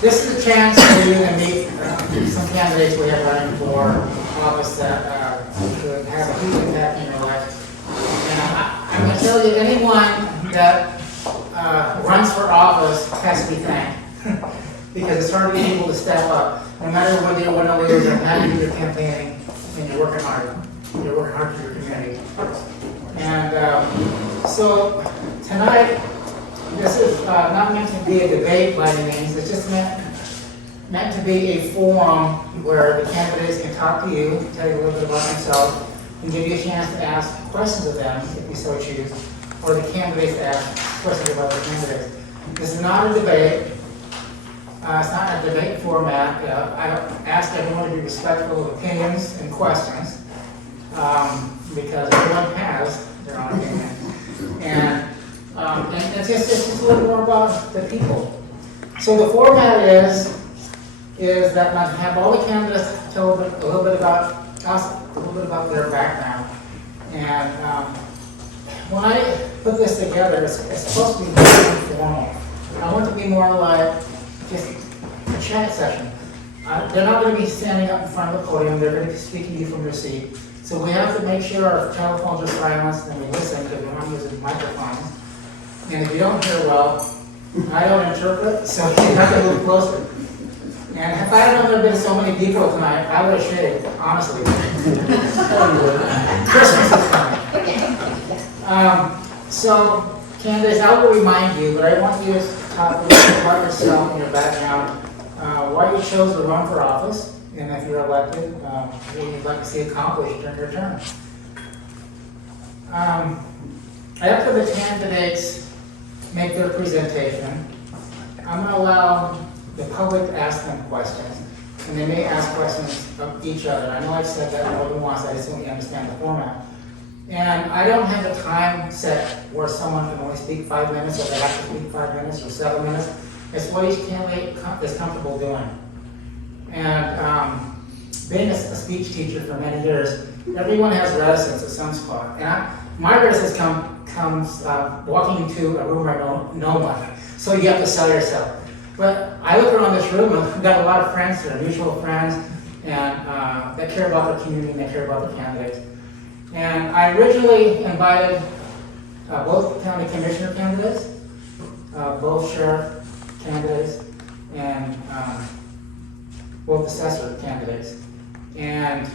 this is a chance for you to meet some candidates we have running for office that could have a huge impact in your life. And I'm going to tell you, anyone that runs for office has to be thanked. Because it's hard to get people to step up, no matter whether you win or lose or how you do your campaigning, and you're working hard. You're working hard for your community. And so tonight, this is not meant to be a debate by any means. It's just meant to be a forum where the candidates can talk to you, tell you a little bit about themselves, and give you a chance to ask questions of them, if you so choose, or the candidates to ask questions about the candidates. This is not a debate. It's not a debate format. I ask everyone to be respectful of opinions and questions, because everyone has their own opinion. And it's just a little more about the people. So the format is that I have all the candidates tell a little bit about us, a little bit about their background. And when I put this together, it's supposed to be very informal. I want it to be more like just a chat session. They're not going to be standing up in front of the podium. They're going to be speaking to you from your seat. So we have to make sure our telephones are silenced and we listen because we're not using microphones. And if you don't hear well, I don't interpret, so you have to move closer. And if I had known there had been so many people tonight, I would have shaved, honestly. Christmas is coming. So, candidates, I will remind you, but I want you to talk a little bit about yourself and your background, why you chose to run for office, and if you're elected, what you'd like to see accomplished during your term. After the candidates make their presentation, I'm going to allow the public to ask them questions, and they may ask questions of each other. I know I've said that more than once, I just want you to understand the format. And I don't have a time set where someone can only speak 5 minutes, or they have to speak 5 minutes or 7 minutes. It's what each candidate is comfortable doing. And being a speech teacher for many years, everyone has reticence at some spot. And my reticence comes walking into a room where I know no one. So you have to sell yourself. But I look around this room and I've got a lot of friends here, mutual friends, and that care about the community and they care about the candidates. And I originally invited both county commissioner candidates, both sheriff candidates, and both assessor candidates. And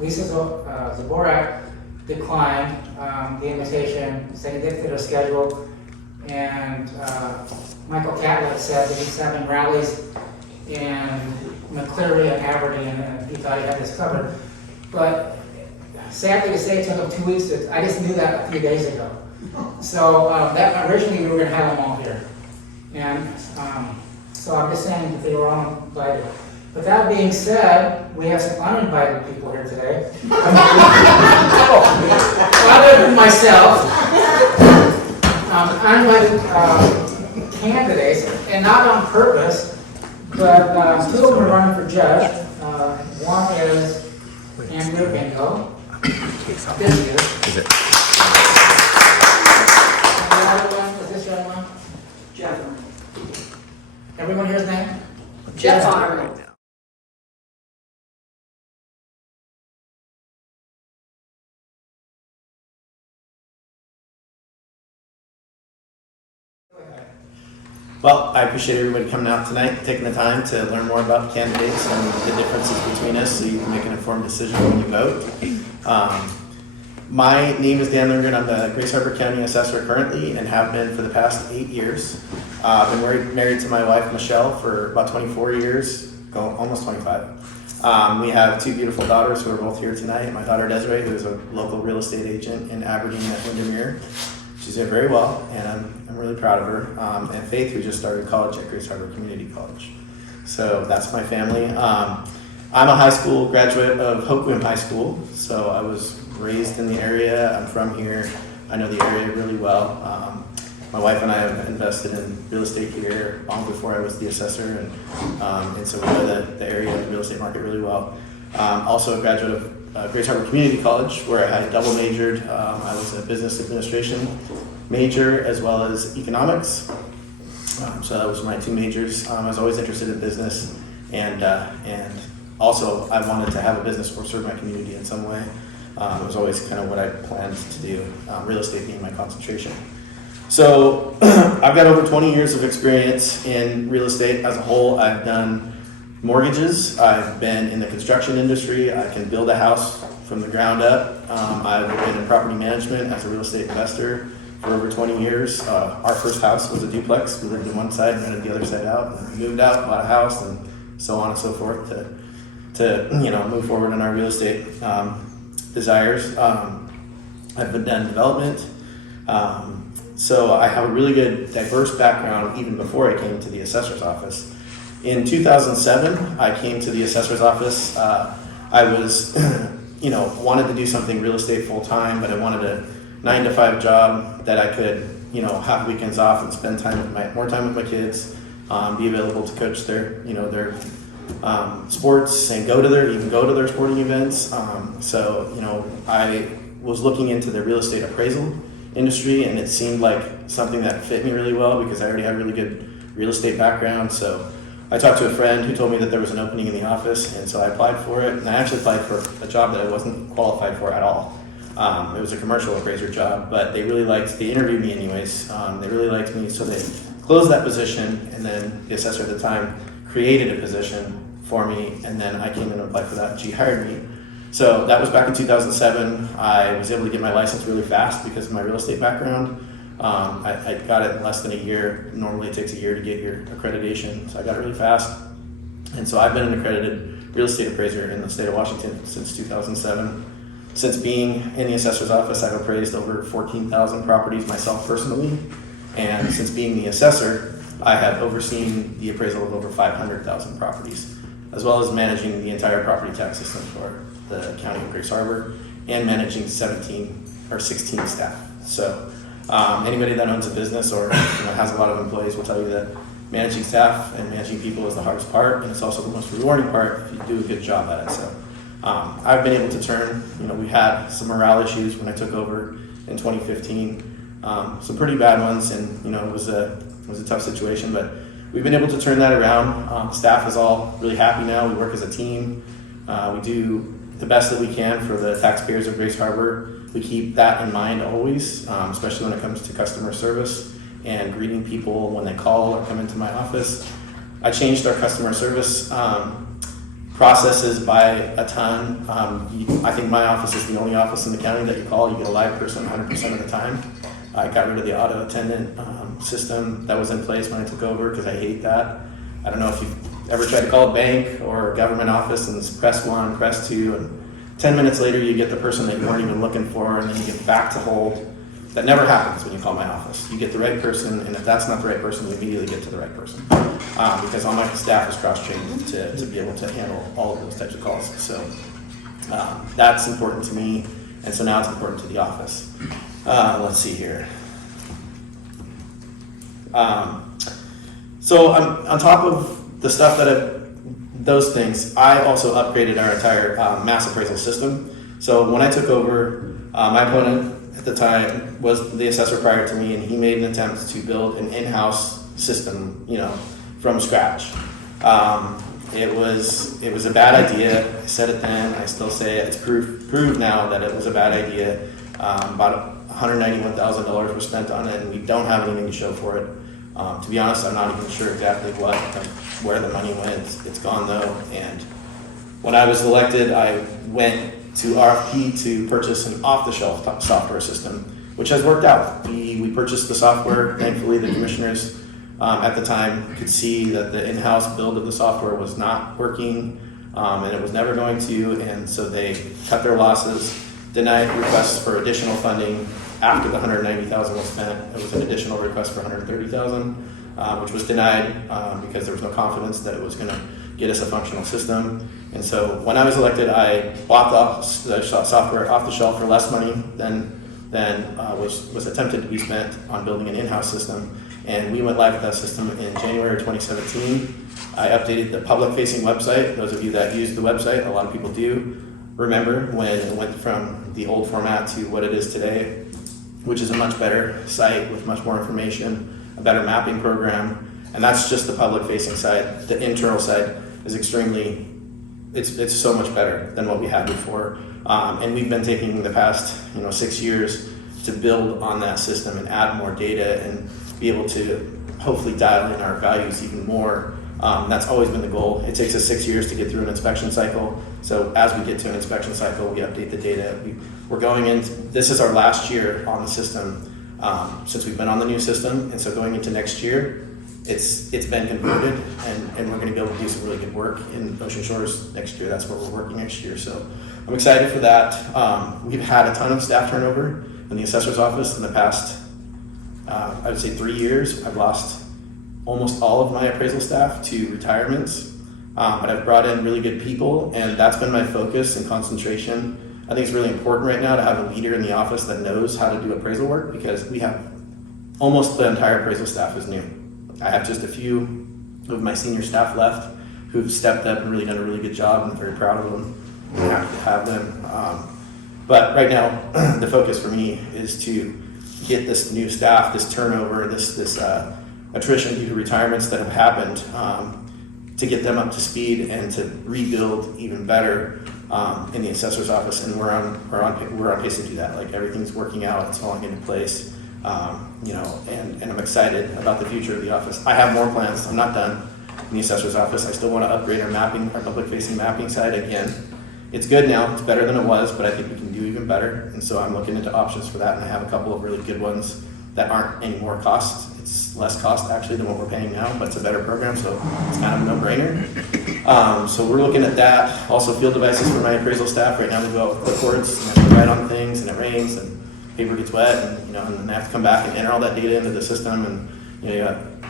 Lisa Zaborak declined the invitation, saying they did their schedule. And Michael Catlett said that he's having rallies in McCleary and Aberdeen, and he thought he had this covered. But sadly to say, it took him 2 weeks. I just knew that a few days ago. So that originally we were going to have them all here. And so I'm just saying that they were all invited. But that being said, we have some uninvited people here today. Other than myself, uninvited candidates, and not on purpose, but 2 of them are running for judge. One is Andrew Bingo. This year. Is it? And the other one is this gentleman. Jeff. Everyone here's name? Jeff Honorable. Well, I appreciate everybody coming out tonight, taking the time to learn more about candidates and the differences between us so you can make an informed decision when you vote. My name is Dan Lindgren. I'm the Grace Harbor County Assessor currently and have been for the past 8 years. I've been married to my wife, Michelle, for about 24 years, almost 25. We have 2 beautiful daughters who are both here tonight. My daughter Desiree, who is a local real estate agent in Aberdeen at Windermere. She's doing very well, and I'm really proud of her. And Faith, who just started college at Grace Harbor Community College. So that's my family. I'm a high school graduate of Hoquiam High School, so I was raised in the area. I'm from here. I know the area really well. My wife and I have invested in real estate here long before I was the assessor, and so we know the area and the real estate market really well. Also a graduate of Grace Harbor Community College, where I double majored. I was a business administration major as well as economics. So that was my two majors. I was always interested in business, and also I wanted to have a business or serve my community in some way. It was always kind of what I planned to do, real estate being my concentration. So I've got over 20 years of experience in real estate as a whole. I've done mortgages, I've been in the construction industry, I can build a house from the ground up. I've been in property management as a real estate investor for over 20 years. Our first house was a duplex. We lived in one side and rented the other side out. And we moved out, bought a house, and so on and so forth to move forward in our real estate desires. I've been done development. So I have a really good diverse background even before I came to the assessor's office. In 2007, I came to the assessor's office. I was, wanted to do something real estate full time, but I wanted a 9-to-5 job that I could, have weekends off and spend more time with my kids, be available to coach their sports and go to their sporting events. I was looking into the real estate appraisal industry, and it seemed like something that fit me really well because I already had a really good real estate background. So I talked to a friend who told me that there was an opening in the office, and so I applied for it. And I actually applied for a job that I wasn't qualified for at all. It was a commercial appraiser job, but they interviewed me anyways. They really liked me, so they closed that position, and then the assessor at the time created a position for me, and then I came in and applied for that, and she hired me. So that was back in 2007. I was able to get my license really fast because of my real estate background. I got it in less than a year. Normally it takes a year to get your accreditation, so I got it really fast. And so I've been an accredited real estate appraiser in the state of Washington since 2007. Since being in the assessor's office, I've appraised over 14,000 properties myself personally. And since being the assessor, I have overseen the appraisal of over 500,000 properties, as well as managing the entire property tax system for the county of Grace Harbor and managing 16 staff. So anybody that owns a business or has a lot of employees will tell you that managing staff and managing people is the hardest part, and it's also the most rewarding part if you do a good job at it. So I've been able to turn, we had some morale issues when I took over in 2015, some pretty bad ones, and it was a tough situation, but we've been able to turn that around. Staff is all really happy now. We work as a team. We do the best that we can for the taxpayers of Grace Harbor. We keep that in mind always, especially when it comes to customer service and greeting people when they call or come into my office. I changed our customer service processes by a ton. I think my office is the only office in the county that you call, you get a live person 100% of the time. I got rid of the auto attendant system that was in place when I took over because I hate that. I don't know if you've ever tried to call a bank or a government office and it's press 1, press 2, and 10 minutes later you get the person that you weren't even looking for, and then you get back to hold. That never happens when you call my office. You get the right person, and if that's not the right person, you immediately get to the right person. Because all my staff is cross-trained to be able to handle all of those types of calls. So that's important to me, and so now it's important to the office. Let's see here. So on top of the stuff those things, I also upgraded our entire mass appraisal system. So when I took over, my opponent at the time was the assessor prior to me, and he made an attempt to build an in-house system, from scratch. It was a bad idea. I said it then, I still say it. It's proved now that it was a bad idea. About $191,000 were spent on it, and we don't have anything to show for it. To be honest, I'm not even sure exactly where the money went. It's gone though. And when I was elected, I went to RFP to purchase an off-the-shelf software system, which has worked out. We purchased the software. Thankfully, the commissioners at the time could see that the in-house build of the software was not working, and it was never going to, and so they cut their losses, denied requests for additional funding. After the $190,000 was spent, there was an additional request for $130,000, which was denied because there was no confidence that it was going to get us a functional system. And so when I was elected, I bought the software off the shelf for less money than was attempted to be spent on building an in-house system. And we went live with that system in January 2017. I updated the public-facing website. Those of you that use the website, a lot of people do remember when it went from the old format to what it is today, which is a much better site with much more information, a better mapping program, and that's just the public-facing side. The internal side is extremely, it's so much better than what we had before, and we've been taking the past 6 years to build on that system and add more data and be able to hopefully dial in our values even more. That's always been the goal. It takes us 6 years to get through an inspection cycle. So as we get to an inspection cycle, we update the data. We're going into, this is our last year on the system since we've been on the new system. And so going into next year, it's been converted, and we're going to be able to do some really good work in Ocean Shores next year. That's where we're working next year. So I'm excited for that. We've had a ton of staff turnover in the assessor's office in the past, I would say 3 years. I've lost almost all of my appraisal staff to retirements, but I've brought in really good people, and that's been my focus and concentration. I think it's really important right now to have a leader in the office that knows how to do appraisal work, because we have almost the entire appraisal staff is new. I have just a few of my senior staff left who've stepped up and really done a really good job, and I'm very proud of them. I'm happy to have them. But right now, the focus for me is to get this new staff, this turnover, this attrition due to retirements that have happened, to get them up to speed and to rebuild even better in the assessor's office. And we're on pace to do that. Like, everything's working out, it's falling into place, and I'm excited about the future of the office. I have more plans. I'm not done in the assessor's office. I still want to upgrade our mapping, our public-facing mapping side again. It's good now, it's better than it was, but I think we can do even better. And so I'm looking into options for that, and I have a couple of really good ones that aren't any more cost. It's less cost actually than what we're paying now, but it's a better program, so it's kind of a no-brainer. So we're looking at that. Also, field devices for my appraisal staff. Right now we go out with clipboards, and I have to write on things, and it rains, and paper gets wet, and and then I have to come back and enter all that data into the system, and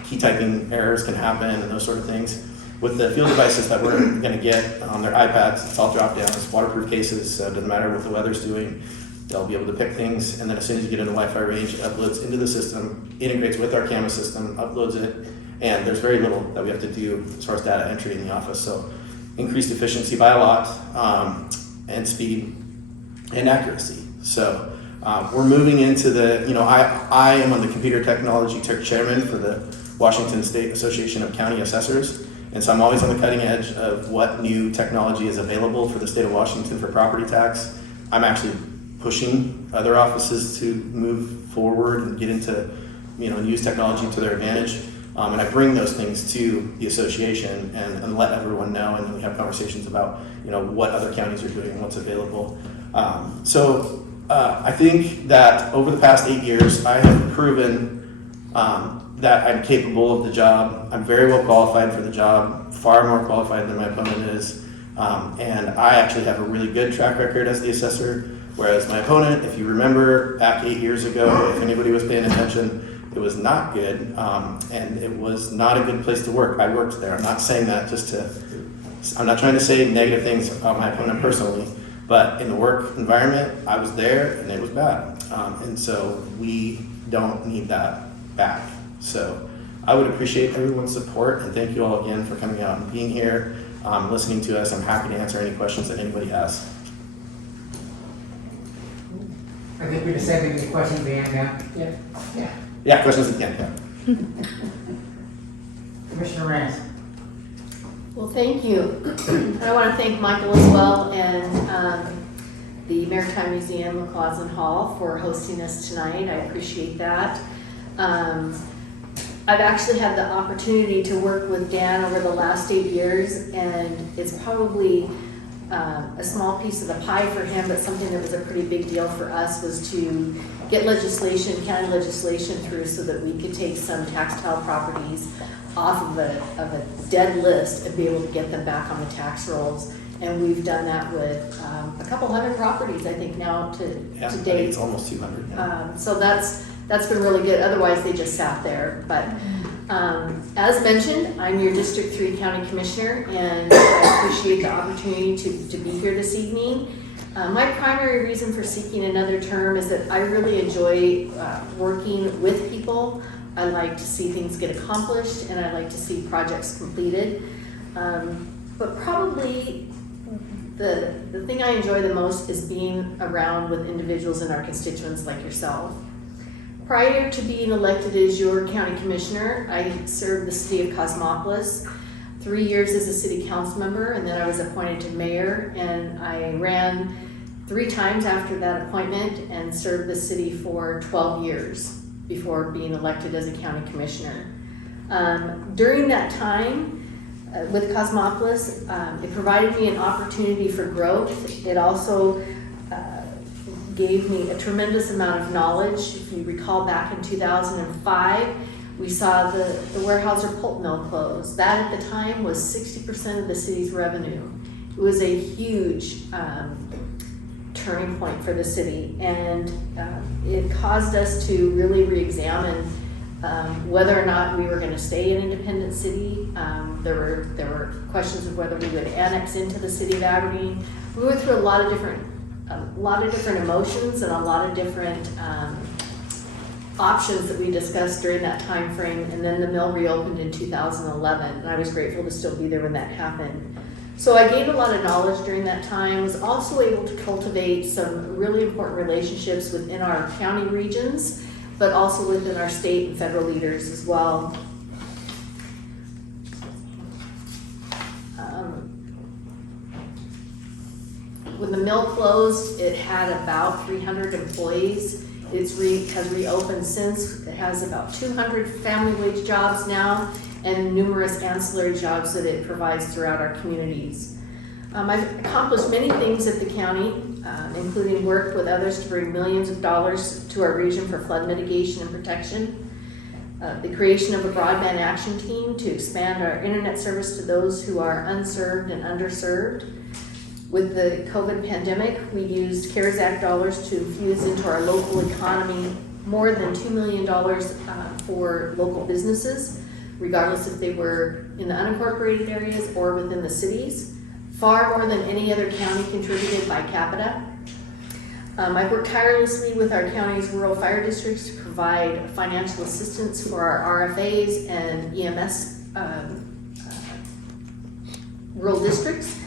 key typing errors can happen and those sort of things. With the field devices that we're going to get on their iPads, it's all drop down. It's waterproof cases, so it doesn't matter what the weather's doing. They'll be able to pick things, and then as soon as you get in the Wi-Fi range, it uploads into the system, integrates with our camera system, uploads it, and there's very little that we have to do as far as data entry in the office. So increased efficiency by a lot, and speed and accuracy. So we're moving into the, I am on the computer technology chairman for the Washington State Association of County Assessors. And so I'm always on the cutting edge of what new technology is available for the state of Washington for property tax. I'm actually pushing other offices to move forward and get into, and use technology to their advantage. And I bring those things to the association and let everyone know, and then we have conversations about, what other counties are doing and what's available. I think that over the past 8 years, I have proven that I'm capable of the job. I'm very well qualified for the job, far more qualified than my opponent is. And I actually have a really good track record as the assessor, whereas my opponent, if you remember back 8 years ago, if anybody was paying attention, it was not good, and it was not a good place to work. I worked there. I'm not saying that I'm not trying to say negative things about my opponent personally, but in the work environment, I was there and it was bad. And so we don't need that back. So I would appreciate everyone's support, and thank you all again for coming out and being here, listening to us. I'm happy to answer any questions that anybody has. I think we just said any questions at the end now. Yeah. Yeah, questions at the end, yeah. Commissioner Rance. Well, thank you. And I want to thank Michael as well, and the Maritime Museum, McCausland Hall, for hosting us tonight. I appreciate that. I've actually had the opportunity to work with Dan over the last 8 years, and it's probably a small piece of the pie for him, but something that was a pretty big deal for us was to get county legislation through so that we could take some tax title properties off of a dead list and be able to get them back on the tax rolls. And we've done that with a couple hundred properties, I think, now to date. I think it's almost 200. Yeah. So that's been really good. Otherwise, they just sat there. But as mentioned, I'm your District 3 County Commissioner, and I appreciate the opportunity to be here this evening. My primary reason for seeking another term is that I really enjoy working with people. I like to see things get accomplished, and I like to see projects completed. But probably the thing I enjoy the most is being around with individuals and our constituents like yourself. Prior to being elected as your county commissioner, I served the city of Cosmopolis 3 years as a city council member, and then I was appointed to mayor, and I ran 3 times after that appointment and served the city for 12 years before being elected as a county commissioner. During that time with Cosmopolis, it provided me an opportunity for growth. It also gave me a tremendous amount of knowledge. If you recall, back in 2005, we saw the Weyerhaeuser pulp mill close. That at the time was 60% of the city's revenue. It was a huge turning point for the city, and it caused us to really re-examine whether or not we were going to stay an independent city. There were questions of whether we would annex into the city of Aberdeen. We went through a lot of different emotions and a lot of different options that we discussed during that time frame, and then the mill reopened in 2011, and I was grateful to still be there when that happened. So I gained a lot of knowledge during that time, was also able to cultivate some really important relationships within our county regions, but also within our state and federal leaders as well. When the mill closed, it had about 300 employees. Has reopened since. It has about 200 family wage jobs now and numerous ancillary jobs that it provides throughout our communities. I've accomplished many things at the county, including work with others to bring millions of dollars to our region for flood mitigation and protection, the creation of a broadband action team to expand our internet service to those who are unserved and underserved. With the COVID pandemic, we used CARES Act dollars to infuse into our local economy more than $2 million for local businesses, regardless if they were in the unincorporated areas or within the cities, far more than any other county contributed by capita. I've worked tirelessly with our county's rural fire districts to provide financial assistance for our RFAs and EMS rural districts.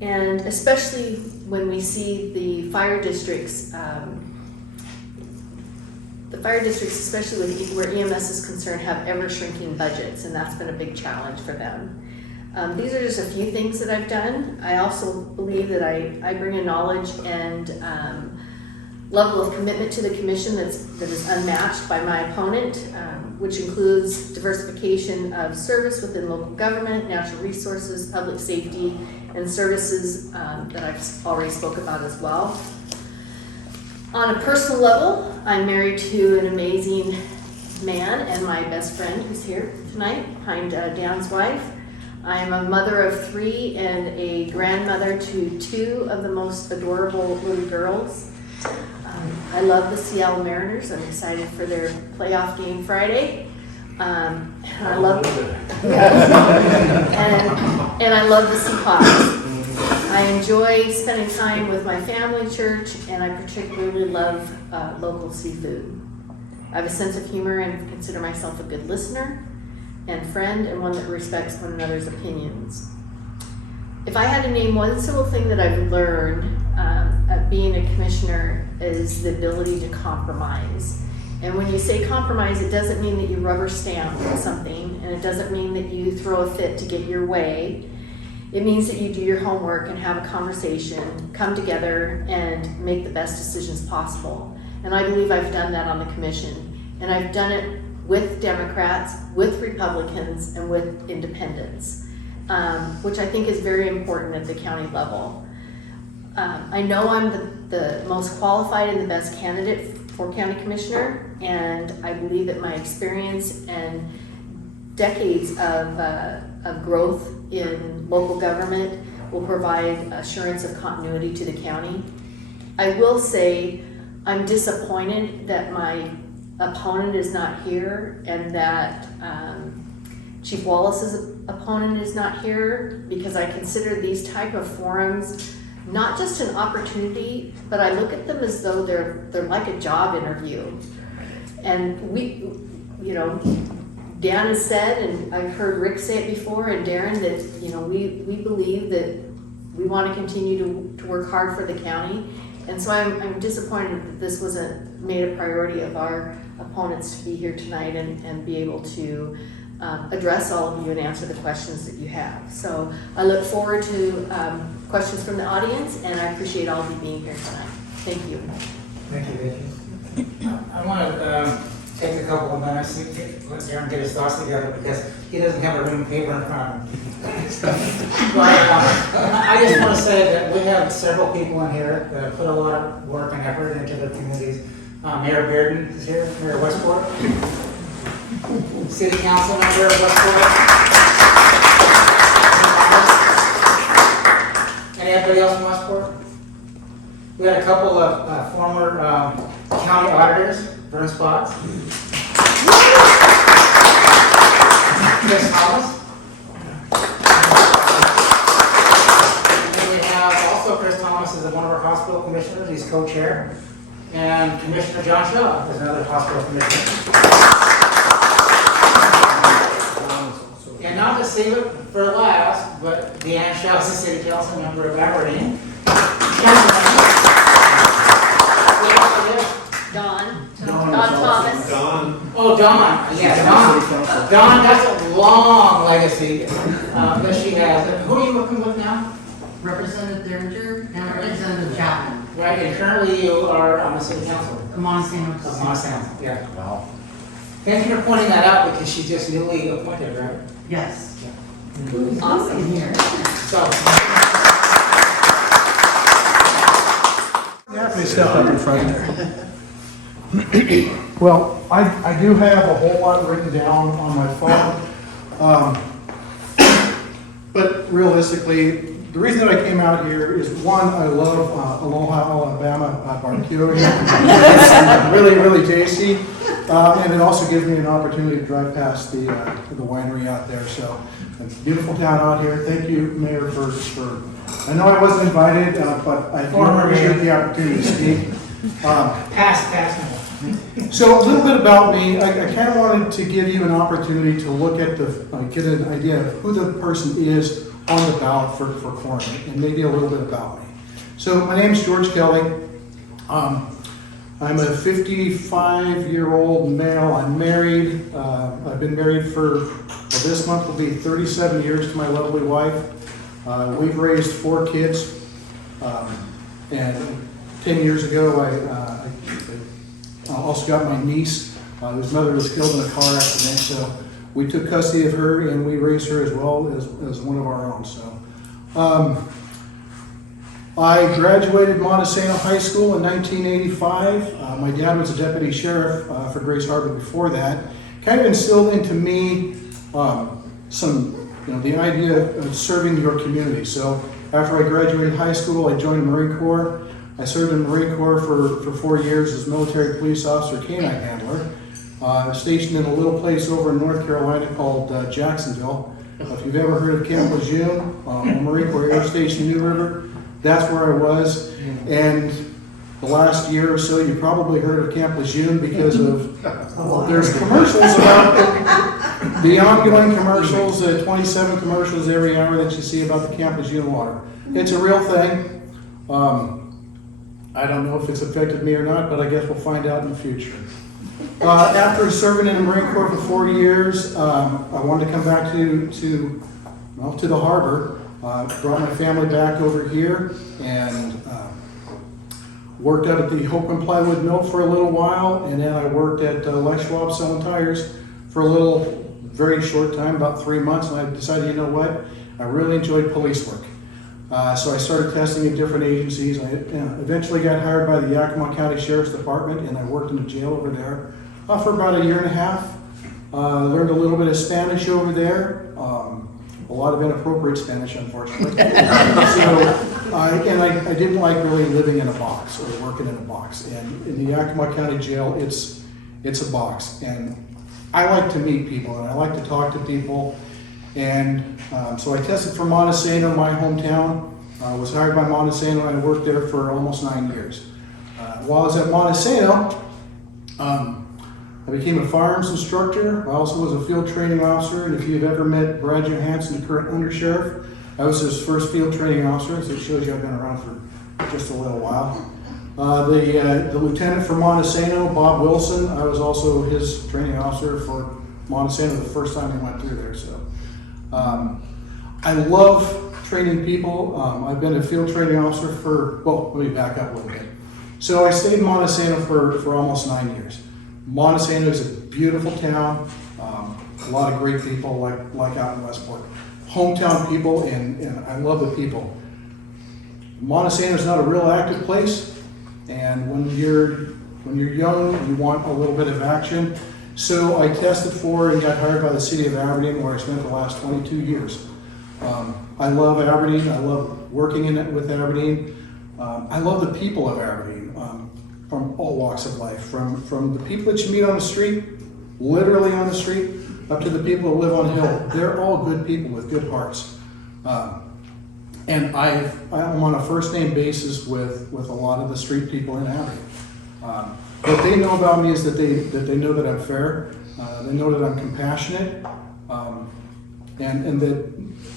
And especially when we see the fire districts, especially where EMS is concerned, have ever shrinking budgets, and that's been a big challenge for them. These are just a few things that I've done. I also believe that I bring a knowledge and level of commitment to the commission that is unmatched by my opponent, which includes diversification of service within local government, natural resources, public safety, and services that I've already spoke about as well. On a personal level, I'm married to an amazing man and my best friend who's here tonight, behind Dan's wife. I am a mother of 3 and a grandmother to 2 of the most adorable little girls. I love the Seattle Mariners. I'm excited for their playoff game Friday. And I love and I love the Seahawks. I enjoy spending time with my family, church, and I particularly love local seafood. I have a sense of humor and consider myself a good listener and friend, and one that respects one another's opinions. If I had to name one simple thing that I've learned at being a commissioner, is the ability to compromise. And when you say compromise, it doesn't mean that you rubber stamp something, and it doesn't mean that you throw a fit to get your way. It means that you do your homework and have a conversation, come together, and make the best decisions possible. And I believe I've done that on the commission. And I've done it with Democrats, with Republicans, and with independents, which I think is very important at the county level. I know I'm the most qualified and the best candidate for county commissioner, and I believe that my experience and decades of growth in local government will provide assurance of continuity to the county. I will say I'm disappointed that my opponent is not here and that Chief Wallace's opponent is not here, because I consider these type of forums not just an opportunity, but I look at them as though they're like a job interview. And Dan has said, and I've heard Rick say it before, and Darren, that we believe that we want to continue to work hard for the county. And so I'm disappointed that this wasn't made a priority of our opponents to be here tonight and be able to address all of you and answer the questions that you have. So I look forward to questions from the audience, and I appreciate all of you being here tonight. Thank you. Thank you, Vicki. I want to take a couple of minutes to let Darren get his thoughts together because he doesn't have a room paper in front of him. I just want to say that we have several people in here that put a lot of work and effort into their communities. Mayor Bearden is here, Mayor Westport. City Council member of Westport. Anybody else from Westport? We had a couple of former county auditors, Vern Spots. Chris Thomas. And we have also Chris Thomas is one of our hospital commissioners, he's co-chair. And Commissioner John Shaw is another hospital commissioner. And not to save it for last, but Deanne Shaw is a city council member of Aberdeen. Don Thomas. Oh, Dawn, yeah, Dawn. Dawn, that's a long legacy that she has. Who are you working with now? Representative Derringer and Representative Chapman. Right, and currently you are on the city council. Montesano. Of Montesano, yeah. Wow. Thank you for pointing that out because she's just newly appointed, right? Yes. Awesome. Here. So. Happy to step up in front there. Well, I do have a whole lot written down on my phone. But realistically, the reason that I came out here is one, I love Aloha, Alabama barbecue. It's really, really tasty. And it also gives me an opportunity to drive past the winery out there. So it's a beautiful town out here. Thank you, Mayor, for I know I wasn't invited, but I do appreciate the opportunity to speak. Pass now. So a little bit about me, I kind of wanted to give you an opportunity to look at get an idea of who the person is on the ballot for coroner, and maybe a little bit about me. So my name is George Kelly. I'm a 55-year-old male. I'm married. I've been married for, this month will be 37 years to my lovely wife. We've raised 4 kids, and 10 years ago I also got my niece, whose mother was killed in a car accident, so we took custody of her and we raised her as well as one of our own. So, I graduated Montesano High School in 1985. My dad was a deputy sheriff for Grace Harbor before that. Kind of instilled into me the idea of serving your community. So after I graduated high school, I joined the Marine Corps. I served in the Marine Corps for 4 years as military police officer, canine handler, stationed in a little place over in North Carolina called Jacksonville. If you've ever heard of Camp Lejeune, Marine Corps Air Station, New River, that's where I was. And the last year or so, you probably heard of Camp Lejeune because of there's commercials about the ongoing commercials, 27 commercials every hour that you see about the Camp Lejeune water. It's a real thing. I don't know if it's affected me or not, but I guess we'll find out in the future. After serving in the Marine Corps for 4 years, I wanted to come back to the harbor. Brought my family back over here and worked out at the Hope and Plywood Mill for a little while, and then I worked at Les Schwab selling tires for a very short time, about 3 months, and I decided, you know what, I really enjoyed police work. So I started testing at different agencies. I eventually got hired by the Yakima County Sheriff's Department, and I worked in the jail over there for about a year and a half. Learned a little bit of Spanish over there. A lot of inappropriate Spanish, unfortunately. I didn't like really living in a box or working in a box. And in the Yakima County Jail, it's a box. And I like to meet people, and I like to talk to people. And so I tested for Montesano, my hometown. I was hired by Montesano, and I worked there for almost 9 years. While I was at Montesano, I became a firearms instructor. I also was a field training officer, and if you've ever met Brad Johansson, the current undersheriff, I was his first field training officer, so it shows you I've been around for just a little while. The lieutenant for Montesano, Bob Wilson, I was also his training officer for Montesano the first time he went through there. So I love training people. I've been a field training officer for, well, let me back up a little bit. So I stayed in Montesano for almost 9 years. Montesano is a beautiful town, a lot of great people like out in Westport. Hometown people, and I love the people. Montesano is not a real active place, and when you're young, you want a little bit of action. So I tested for and got hired by the city of Aberdeen, where I spent the last 22 years. I love Aberdeen. I love working in it with Aberdeen. I love the people of Aberdeen, from all walks of life, from the people that you meet on the street, literally on the street, up to the people that live on the hill. They're all good people with good hearts. And I'm on a first name basis with a lot of the street people in Aberdeen. What they know about me is that they know that I'm fair, they know that I'm compassionate, and that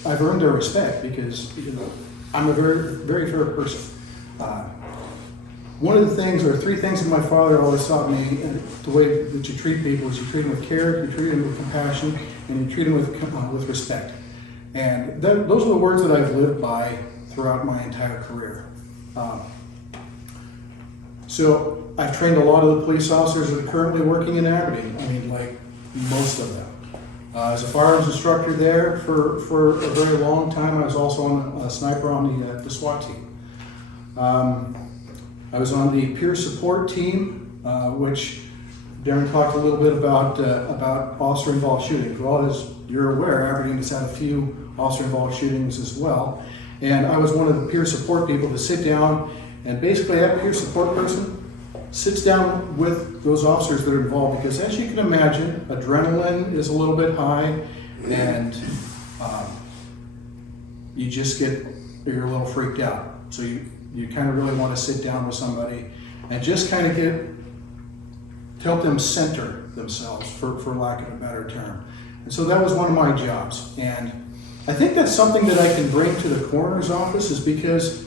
I've earned their respect because I'm a very, very fair person. One of the things, or three things that my father always taught me, the way that you treat people is you treat them with care, you treat them with compassion, and you treat them with respect. And those are the words that I've lived by throughout my entire career. So I've trained a lot of the police officers that are currently working in Aberdeen. I mean, like most of them. As a firearms instructor there for a very long time. I was also on a sniper on the SWAT team. I was on the peer support team, which Darren talked a little bit about officer-involved shootings. Well, as you're aware, Aberdeen has had a few officer-involved shootings as well. And I was one of the peer support people to sit down, and basically that peer support person sits down with those officers that are involved, because as you can imagine, adrenaline is a little bit high, and you're a little freaked out. So you kind of really want to sit down with somebody and just kind of help them center themselves, for lack of a better term. And so that was one of my jobs. And I think that's something that I can bring to the coroner's office, is because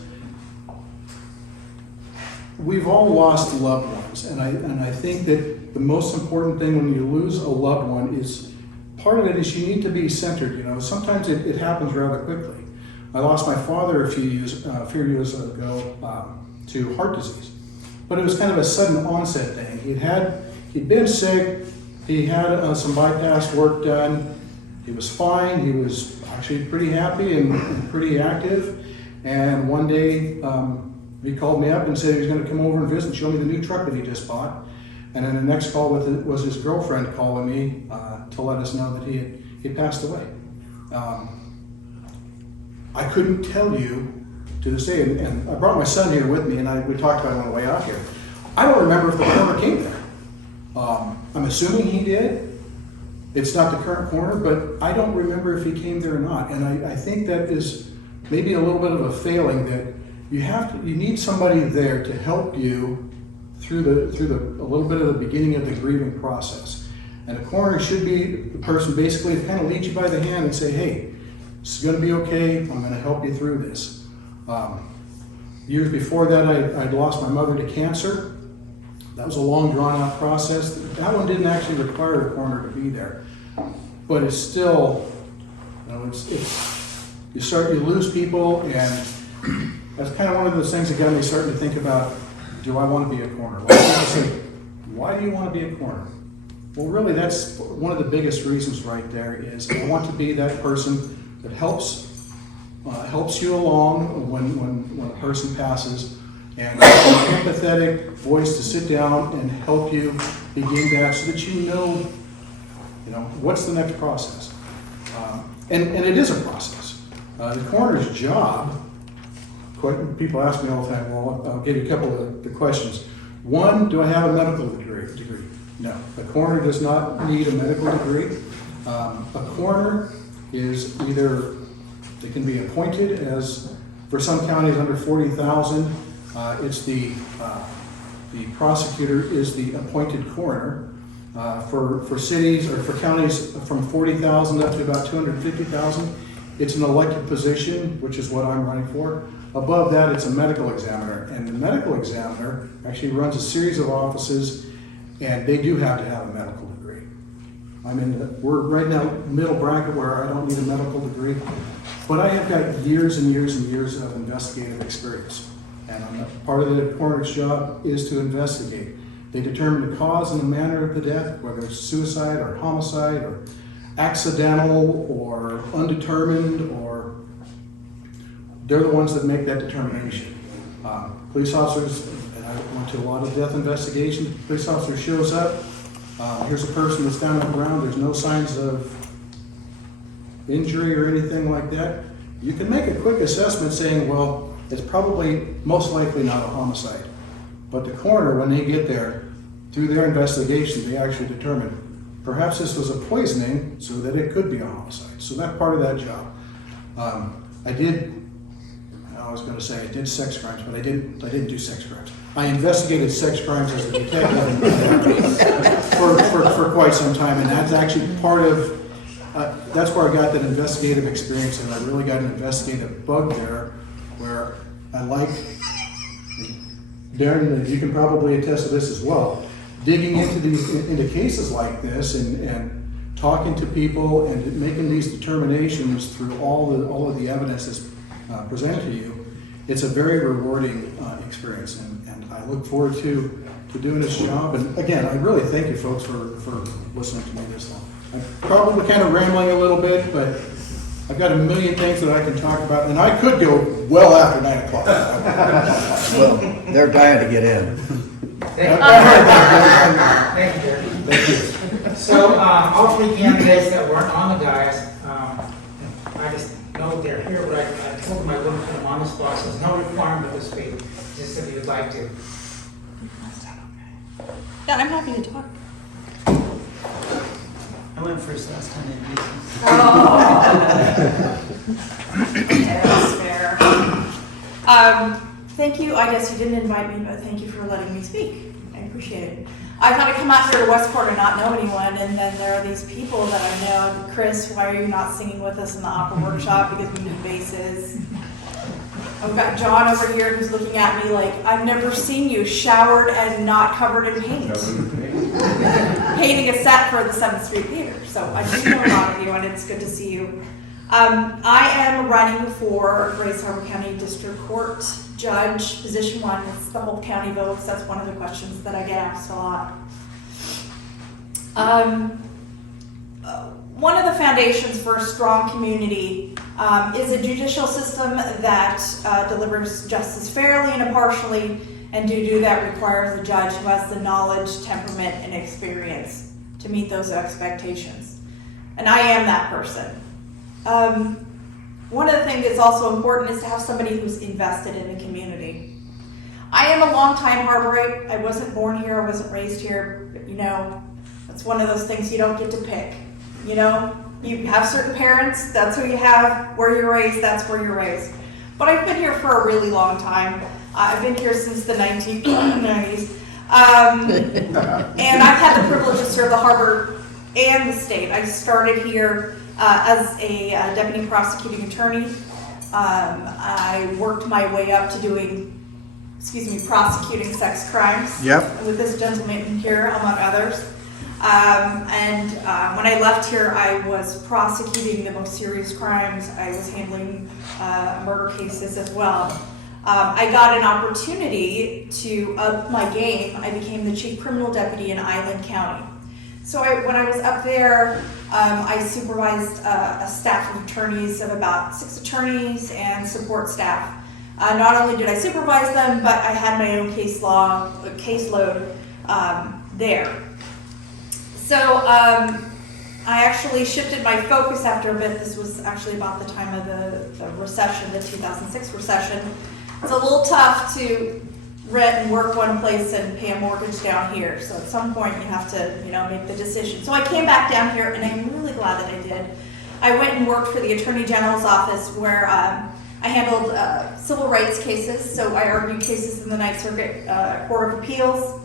we've all lost loved ones. And I think that the most important thing when you lose a loved one is, part of it is you need to be centered. Sometimes it happens rather quickly. I lost my father a few years ago to heart disease, but it was kind of a sudden onset thing. He'd been sick. He had some bypass work done. He was fine. He was actually pretty happy and pretty active. And one day he called me up and said he was going to come over and visit and show me the new truck that he just bought. And then the next call was his girlfriend calling me to let us know that he passed away. I couldn't tell you to this day, and I brought my son here with me, and we talked about it on the way out here. I don't remember if the coroner came there. I'm assuming he did. It's not the current coroner, but I don't remember if he came there or not. And I think that is maybe a little bit of a failing, that you need somebody there to help you through a little bit of the beginning of the grieving process. And the coroner should be the person basically to kind of lead you by the hand and say, hey, this is going to be okay. I'm going to help you through this. Years before that, I'd lost my mother to cancer. That was a long, drawn-out process. That one didn't actually require a coroner to be there, but it's still, you lose people, and that's kind of one of those things that got me starting to think about, do I want to be a coroner? A lot of people say, why do you want to be a coroner? Well, really, that's one of the biggest reasons right there is I want to be that person that helps you along when a person passes, and an empathetic voice to sit down and help you begin that, so that you know what's the next process. And it is a process. The coroner's job, people ask me all the time, well, I'll give you a couple of the questions. One, do I have a medical degree? No. A coroner does not need a medical degree. A coroner is either, they can be appointed as, for some counties under 40,000, it's the prosecutor is the appointed coroner. For cities or for counties from 40,000 up to about 250,000, it's an elected position, which is what I'm running for. above that, it's a medical examiner. And the medical examiner actually runs a series of offices, and they do have to have a medical degree. We're right now middle bracket where I don't need a medical degree, but I have got years and years and years of investigative experience. And part of the coroner's job is to investigate. They determine the cause and the manner of the death, whether it's suicide or homicide or accidental or undetermined, or they're the ones that make that determination. Police officers, and I went to a lot of death investigations, police officer shows up, here's a person that's down on the ground, there's no signs of injury or anything like that. You can make a quick assessment saying, well, it's probably most likely not a homicide. But the coroner, when they get there, through their investigation, they actually determine perhaps this was a poisoning so that it could be a homicide. So that's part of that job. I was going to say I did sex crimes, but I didn't do sex crimes. I investigated sex crimes as a detective for quite some time, and that's actually part of, that's where I got that investigative experience, and I really got an investigative bug there, where I like, Darren, you can probably attest to this as well, digging into cases like this and talking to people and making these determinations through all of the evidence that's presented to you. It's a very rewarding experience, and I look forward to doing this job. And again, I really thank you folks for listening to me this long. I'm probably kind of rambling a little bit, but I've got a million things that I can talk about, and I could go well after 9 o'clock. Well, they're dying to get in. Thank you, Jerry. Thank you. So, all three candidates that weren't on the dais, I just know they're here, but I told them I wouldn't put them on the spot, so there's no requirement to speak, just if you'd like to. Yeah, I'm happy to talk. I went first last time in business. Yeah, that's fair. Thank you. I guess you didn't invite me, but thank you for letting me speak. I appreciate it. I thought I'd come out here to Westport and not know anyone, and then there are these people that I know. Chris, why are you not singing with us in the opera workshop? Because we need basses. I've got John over here who's looking at me like, I've never seen you showered and not covered in paint. Painting a set for the 7th Street Theater. So I do know a lot of you, and it's good to see you. I am running for Grace Harbor County District Court Judge, position 1. It's the whole county votes. That's one of the questions that I get asked a lot. One of the foundations for a strong community is a judicial system that delivers justice fairly and impartially, and to do that requires a judge who has the knowledge, temperament, and experience to meet those expectations. And I am that person. One of the things that's also important is to have somebody who's invested in the community. I am a longtime Harborite. I wasn't born here, I wasn't raised here, but that's one of those things you don't get to pick. You have certain parents, that's who you have, where you're raised, that's where you're raised. But I've been here for a really long time. I've been here since the 1990s. And I've had the privilege to serve the harbor and the state. I started here as a deputy prosecuting attorney. I worked my way up to prosecuting sex crimes. Yep. With this gentleman here, among others. And when I left here, I was prosecuting the most serious crimes. I was handling murder cases as well. I got an opportunity to up my game. I became the chief criminal deputy in Island County. So when I was up there, I supervised a staff of attorneys of about 6 attorneys and support staff. Not only did I supervise them, but I had my own caseload there. So I actually shifted my focus after a bit. This was actually about the time of the recession, the 2006 recession. It's a little tough to rent and work one place and pay a mortgage down here. So at some point you have to, make the decision. So I came back down here, and I'm really glad that I did. I went and worked for the Attorney General's office, where I handled civil rights cases. So I argued cases in the Ninth Circuit Court of Appeals.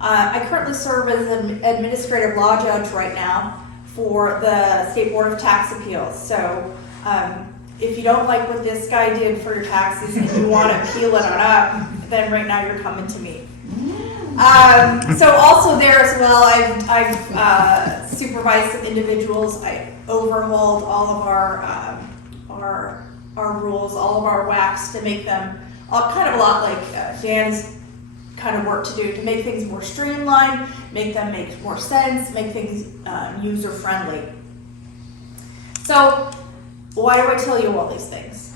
I currently serve as an administrative law judge right now for the State Board of Tax Appeals. So if you don't like what this guy did for your taxes and you want to peel it on up, then right now you're coming to me. So also there as well, I've supervised some individuals. I overhauled all of our rules, all of our WACs to make them kind of a lot like Dan's kind of work to do, to make things more streamlined, make them make more sense, make things user friendly. So why do I tell you all these things?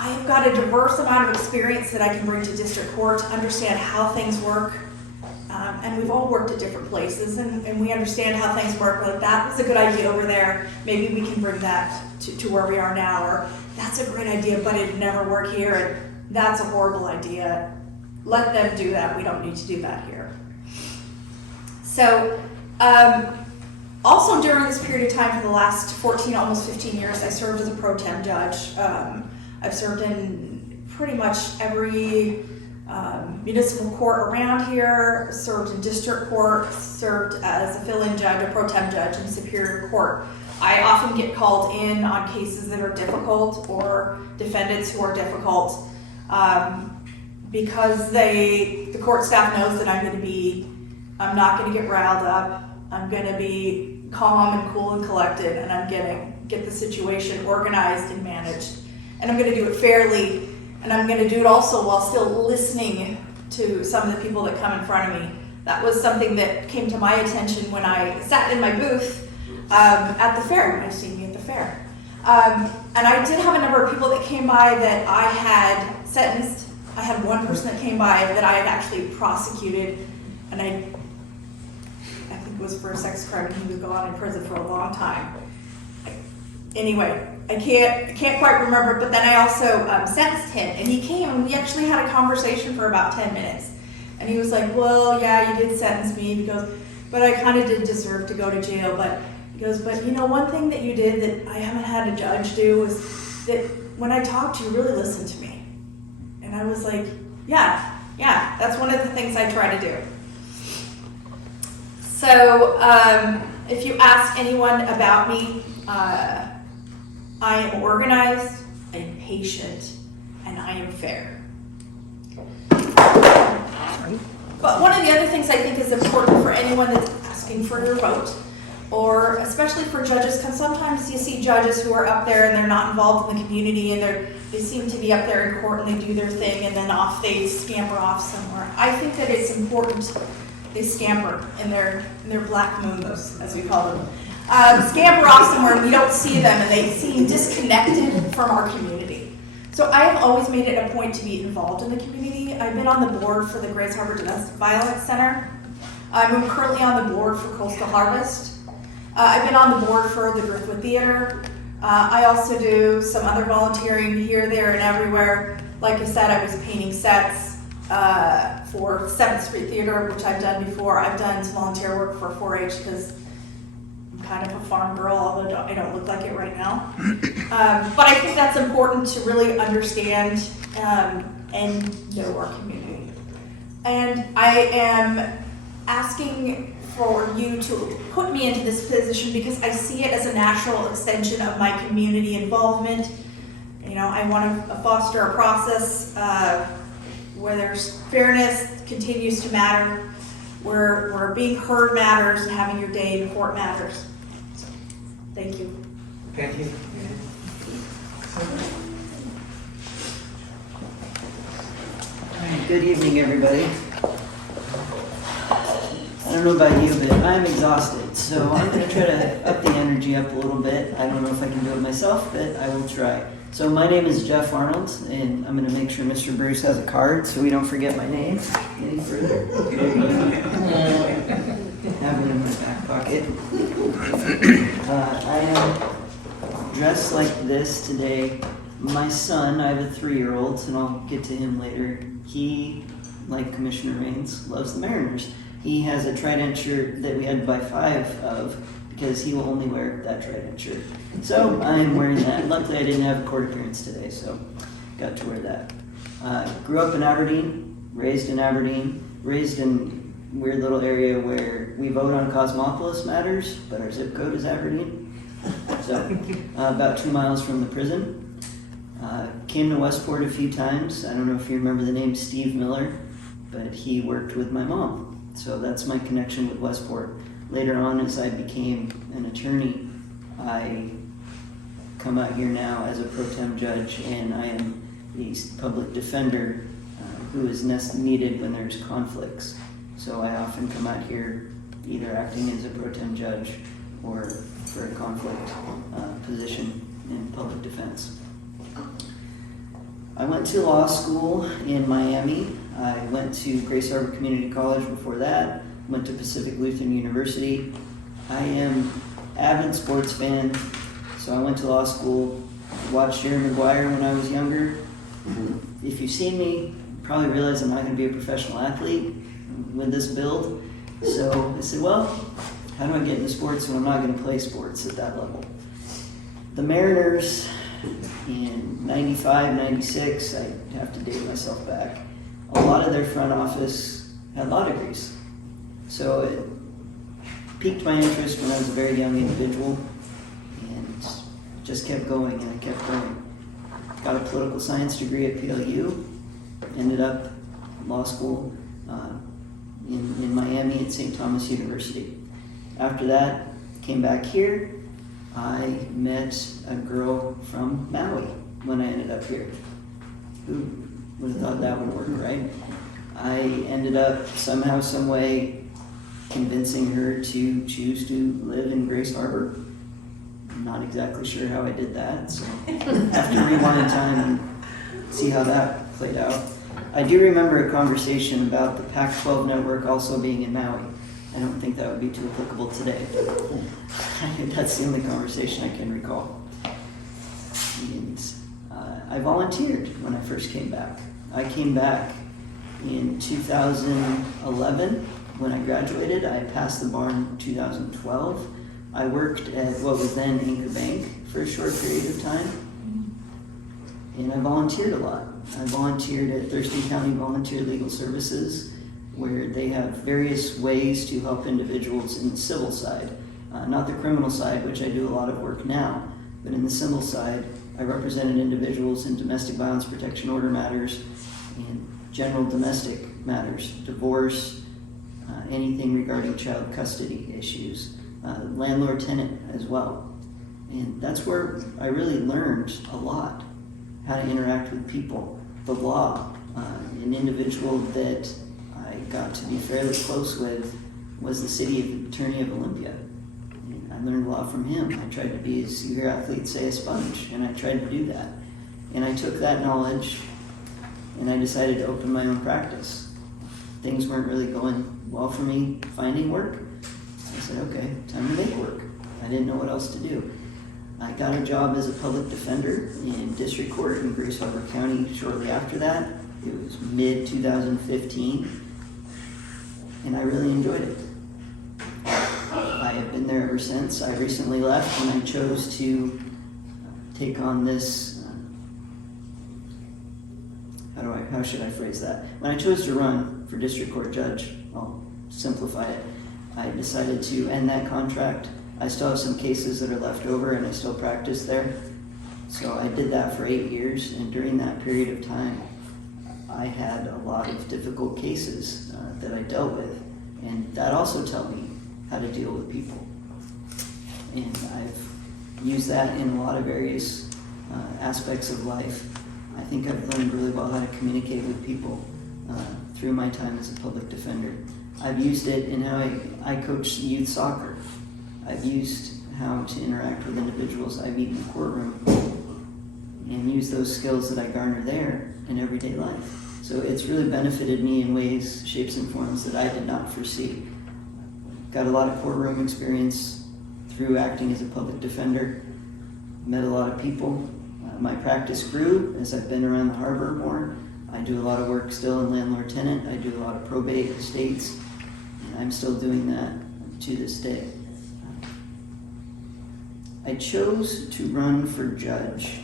I've got a diverse amount of experience that I can bring to district court to understand how things work. And we've all worked at different places and we understand how things work. Like, that was a good idea over there. Maybe we can bring that to where we are now. Or that's a great idea, but it'd never work here. And that's a horrible idea. Let them do that. We don't need to do that here. So, also during this period of time for the last 14, almost 15 years, I served as a pro tem judge. I've served in pretty much every municipal court around here, served in district court, served as a fill-in judge, a pro tem judge in Superior Court. I often get called in on cases that are difficult or defendants who are difficult because the court staff knows that I'm not going to get riled up. I'm going to be calm and cool and collected, and I'm going to get the situation organized and managed. And I'm going to do it fairly, and I'm going to do it also while still listening to some of the people that come in front of me. That was something that came to my attention when I sat in my booth at the fair, when I seen me at the fair. And I did have a number of people that came by that I had sentenced. I had one person that came by that I had actually prosecuted, and I think it was for a sex crime, and he would go on in prison for a long time. Anyway, I can't quite remember, but then I also sentenced him, and he came and we actually had a conversation for about 10 minutes. And he was like, well, yeah, you did sentence me. He goes, but I kind of did deserve to go to jail. But he goes, but you know, one thing that you did that I haven't had a judge do was that when I talked, you really listened to me. And I was like, yeah, that's one of the things I try to do. So if you ask anyone about me, I am organized, I am patient, and I am fair. But one of the other things I think is important for anyone that's asking for your vote, or especially for judges, because sometimes you see judges who are up there and they're not involved in the community, and they seem to be up there in court and they do their thing and then they scamper off somewhere. I think that it's important they scamper in their black moons, as we call them. Scamper off somewhere and we don't see them and they seem disconnected from our community. So I have always made it a point to be involved in the community. I've been on the board for the Grace Harbor Domestic Violence Center. I'm currently on the board for Coastal Harvest. I've been on the board for the Driftwood Theater. I also do some other volunteering here, there, and everywhere. Like I said, I was painting sets for 7th Street Theater, which I've done before. I've done some volunteer work for 4-H because I'm kind of a farm girl, although I don't look like it right now. But I think that's important to really understand and know our community. And I am asking for you to put me into this position because I see it as a natural extension of my community involvement. You know, I want to foster a process where there's fairness continues to matter, where being heard matters and having your day in court matters. So, thank you. Thank you. Good evening, everybody. I don't know about you, but I'm exhausted, so I'm going to try to up the energy up a little bit. I don't know if I can do it myself, but I will try. So my name is Jeff Arnold, and I'm going to make sure Mr. Bruce has a card so we don't forget my name any further. Have it in my back pocket. I am dressed like this today. My son, I have a 3-year-old, and I'll get to him later. He, like Commissioner Raines, loves the Mariners. He has a Trident shirt that we had to buy 5 of because he will only wear that Trident shirt. So I'm wearing that. Luckily I didn't have a court appearance today, so got to wear that. Grew up in Aberdeen, raised in a weird little area where we vote on Cosmopolis matters, but our zip code is Aberdeen. So, about 2 miles from the prison. Came to Westport a few times. I don't know if you remember the name Steve Miller, but he worked with my mom. So that's my connection with Westport. Later on, as I became an attorney, I come out here now as a pro tem judge, and I am the public defender who is needed when there's conflicts. So I often come out here either acting as a pro tem judge or for a conflict position in public defense. I went to law school in Miami. I went to Grace Harbor Community College before that. Went to Pacific Lutheran University. I am avid sports fan, so I went to law school. Watched Jerry Maguire when I was younger. If you've seen me, you probably realize I'm not going to be a professional athlete with this build. So I said, well, how do I get into sports when I'm not going to play sports at that level? The Mariners in 95, 96, I have to date myself back, a lot of their front office had law degrees. So it piqued my interest when I was a very young individual and just kept going and I kept going. Got a political science degree at PLU, ended up law school in Miami at St. Thomas University. After that, came back here. I met a girl from Maui when I ended up here. Who would have thought that would work, right? I ended up somehow, some way convincing her to choose to live in Grace Harbor. I'm not exactly sure how I did that, so I have to rewind time and see how that played out. I do remember a conversation about the Pac-12 network also being in Maui. I don't think that would be too applicable today. That's the only conversation I can recall. And, I volunteered when I first came back. I came back in 2011 when I graduated. I passed the bar in 2012. I worked at what was then Anchor Bank for a short period of time. And I volunteered a lot. I volunteered at Thurston County Volunteer Legal Services, where they have various ways to help individuals in the civil side. Not the criminal side, which I do a lot of work now, but in the civil side, I represented individuals in domestic violence protection order matters and general domestic matters, divorce, anything regarding child custody issues, landlord-tenant as well. And that's where I really learned a lot, how to interact with people, the law. An individual that I got to be fairly close with was the city attorney of Olympia. And I learned a lot from him. I tried to be, as you hear athletes say, a sponge, and I tried to do that. And I took that knowledge and I decided to open my own practice. Things weren't really going well for me finding work. I said, okay, time to make work. I didn't know what else to do. I got a job as a public defender in district court in Grace Harbor County shortly after that. It was mid-2015, and I really enjoyed it. I have been there ever since. I recently left when I chose to take on this, how should I phrase that? When I chose to run for district court judge, I'll simplify it, I decided to end that contract. I still have some cases that are left over and I still practice there. So I did that for 8 years, and during that period of time, I had a lot of difficult cases that I dealt with, and that also taught me how to deal with people. And I've used that in a lot of various aspects of life. I think I've learned really well how to communicate with people through my time as a public defender. I've used it in how I coach youth soccer. I've used how to interact with individuals I meet in the courtroom and use those skills that I garner there in everyday life. So it's really benefited me in ways, shapes, and forms that I did not foresee. Got a lot of courtroom experience through acting as a public defender. Met a lot of people. My practice grew as I've been around the harbor more. I do a lot of work still in landlord-tenant. I do a lot of probate estates, and I'm still doing that to this day. I chose to run for judge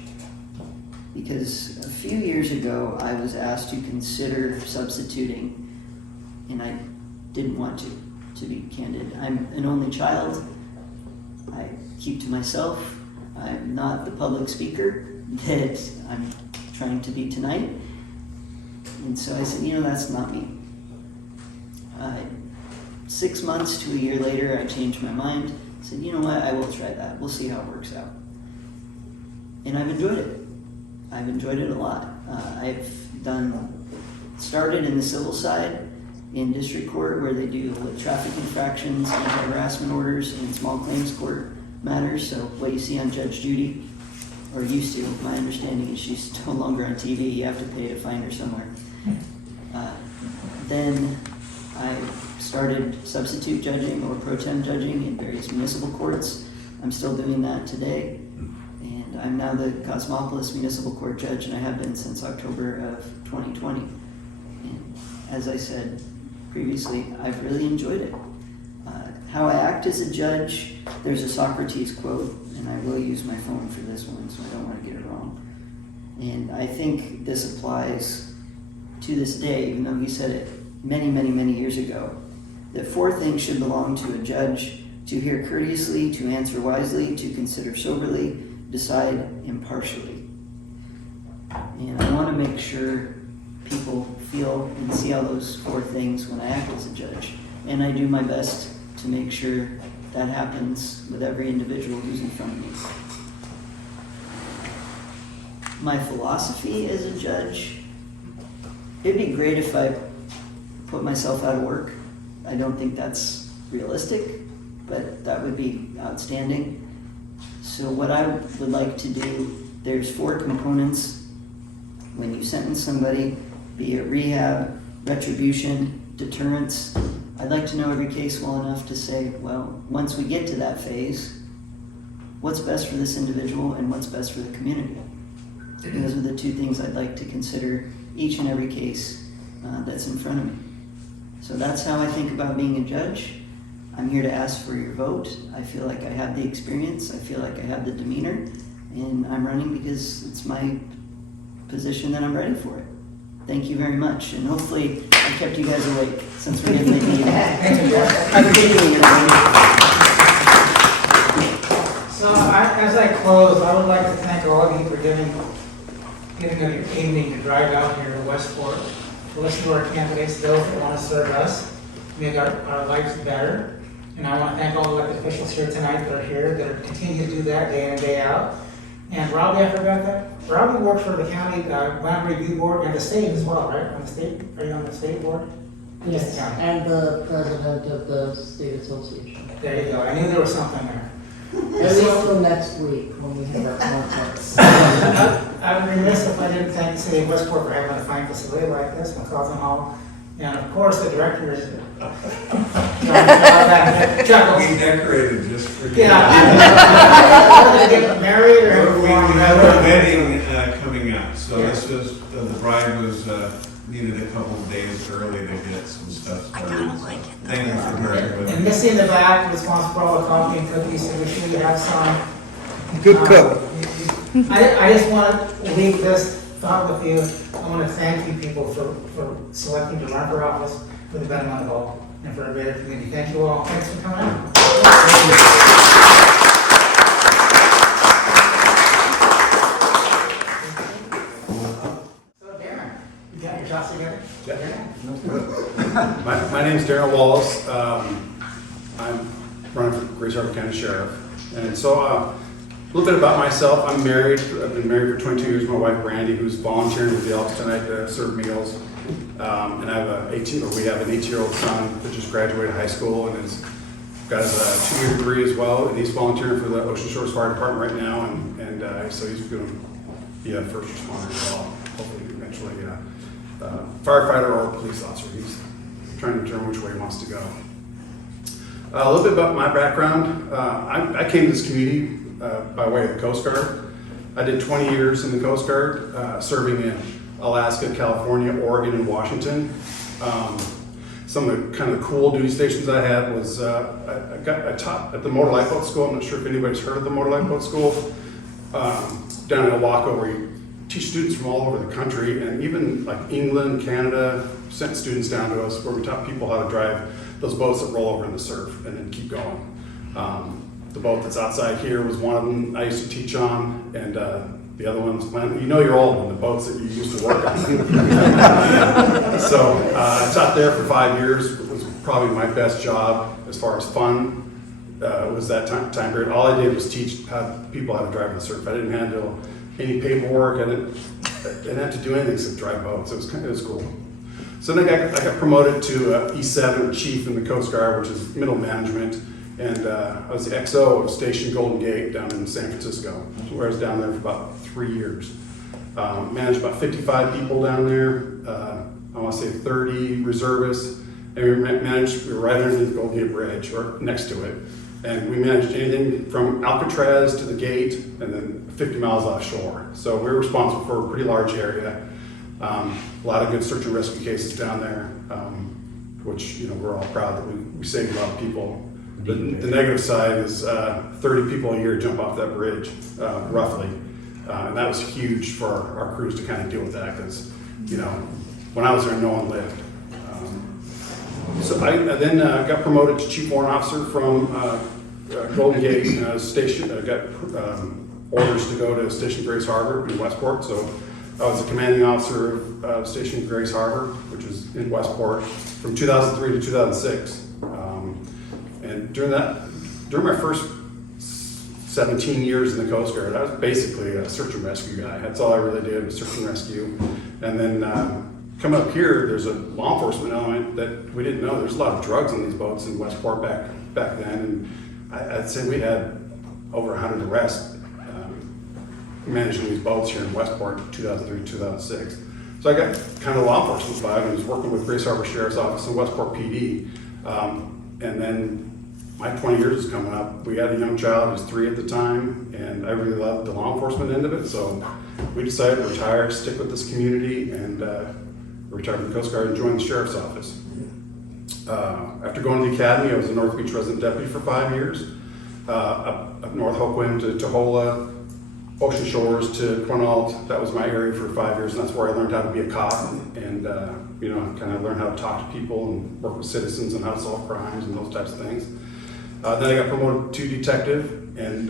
because a few years ago I was asked to consider substituting, and I didn't want to be candid. I'm an only child. I keep to myself. I'm not the public speaker that I'm trying to be tonight. And so I said, that's not me. 6 months to a year later, I changed my mind. I said, you know what, I will try that. We'll see how it works out. And I've enjoyed it. I've enjoyed it a lot. I've started in the civil side in district court where they do traffic infractions, anti-harassment orders, and small claims court matters. So what you see on Judge Judy, or used to, my understanding is she's no longer on TV. You have to pay to find her somewhere. Then I started substitute judging or pro tem judging in various municipal courts. I'm still doing that today. And I'm now the Cosmopolis Municipal Court Judge, and I have been since October of 2020. And as I said previously, I've really enjoyed it. How I act as a judge, there's a Socrates quote, and I will use my phone for this one, so I don't want to get it wrong. And I think this applies to this day, even though he said it many, many, many years ago, that 4 things should belong to a judge: to hear courteously, to answer wisely, to consider soberly, decide impartially. And I want to make sure people feel and see all those 4 things when I act as a judge. And I do my best to make sure that happens with every individual who's in front of me. My philosophy as a judge, it'd be great if I put myself out of work. I don't think that's realistic, but that would be outstanding. So what I would like to do, there's 4 components when you sentence somebody, be it rehab, retribution, deterrence. I'd like to know every case well enough to say, well, once we get to that phase, what's best for this individual and what's best for the community? Those are the 2 things I'd like to consider each and every case that's in front of me. So that's how I think about being a judge. I'm here to ask for your vote. I feel like I have the experience. I feel like I have the demeanor. And I'm running because it's my position that I'm ready for it. Thank you very much. And hopefully I kept you guys awake since we're getting late in the evening. Have a good evening, everybody. So as I close, I would like to thank all of you for giving an evening to drive out here to Westport, to listen to our candidates, those that want to serve us, make our lives better. And I want to thank all the elected officials here tonight that are here, that are continue to do that day in and day out. And Robbie, I forgot that. Robbie works for the county land review board and the state as well, right? On the state, are you on the state board? Yes, County. and the president of the state association. There you go. I knew there was something there. At least till next week when we have our conference. I'm remiss if I didn't thank the city of Westport for having a fine facility like this, McCausland Hall. And of course, the director is Chuckles. We decorated just for you. Yeah. Get married or We have a wedding coming up, so this was, the bride was, needed a couple of days early to get some stuff started. Thank you for her. And Missy in the back, responsible for all the coffee and cookies, so we sure you have some. Good cook. I just want to leave this thought with you. I want to thank you people for selecting to run for office for the betterment of all and for a better community. Thank you all. Thanks for coming out. So Darren, you got your shots together? My name's Darren Wallace. I'm running for Grace Harbor County Sheriff. And so a little bit about myself. I'm married. I've been married for 22 years with my wife Brandy, who's volunteering with the office tonight to serve meals. And I have we have an 18-year-old son that just graduated high school and has got his 2-year degree as well. And he's volunteering for the Ocean Shores Fire Department right now. And so he's going to be a first responder as well. Hopefully eventually firefighter or police officer. He's trying to determine which way he wants to go. A little bit about my background. I came to this community by way of the Coast Guard. I did 20 years in the Coast Guard, serving in Alaska, California, Oregon, and Washington. Some of the kind of cool duty stations I had was I taught at the Motor Lifeboat School. I'm not sure if anybody's heard of the Motor Lifeboat School. Down in Oahu, where you teach students from all over the country, and even like England, Canada, sent students down to us where we taught people how to drive those boats that roll over in the surf and then keep going. The boat that's outside here was one of them I used to teach on, and the other one was planned. You know you're old when the boats that you used to work on. So I taught there for 5 years. It was probably my best job as far as fun. Was that time period. All I did was teach people how to drive the surf. I didn't handle any paperwork. I didn't have to do anything except drive boats. It was cool. So then I got promoted to E7 chief in the Coast Guard, which is middle management. And I was the XO of Station Golden Gate down in San Francisco, where I was down there for about 3 years. Managed about 55 people down there. I want to say 30 reservists. And we were right underneath the Golden Gate Bridge, or next to it. And we managed anything from Alcatraz to the gate, and then 50 miles offshore. So we were responsible for a pretty large area. A lot of good search and rescue cases down there, which we're all proud that we saved a lot of people. The negative side is 30 people a year jump off that bridge, roughly. And that was huge for our crews to kind of deal with that, because when I was there, no one lived. So I then got promoted to chief warrant officer from Golden Gate Station. I got orders to go to Station Grace Harbor in Westport. So I was the commanding officer of Station Grace Harbor, which is in Westport, from 2003 to 2006. And during my first 17 years in the Coast Guard, I was basically a search and rescue guy. That's all I really did, was search and rescue. And then coming up here, there's a law enforcement element that we didn't know. There's a lot of drugs on these boats in Westport back then. And I'd say we had over 100 arrests managing these boats here in Westport, 2003 to 2006. So I got kind of law enforcement vibe and was working with Grace Harbor Sheriff's Office and Westport PD. And then my 20 years is coming up. We had a young child, he was 3 at the time, and I really loved the law enforcement end of it. So we decided to retire, stick with this community, and retired from the Coast Guard and joined the Sheriff's Office. After going to the Academy, I was a North Beach resident deputy for 5 years. Up North Hoquiam to Tohola, Ocean Shores to Quinault. That was my area for 5 years, and that's where I learned how to be a cop and kind of learn how to talk to people and work with citizens and how to solve crimes and those types of things. Then I got promoted to detective and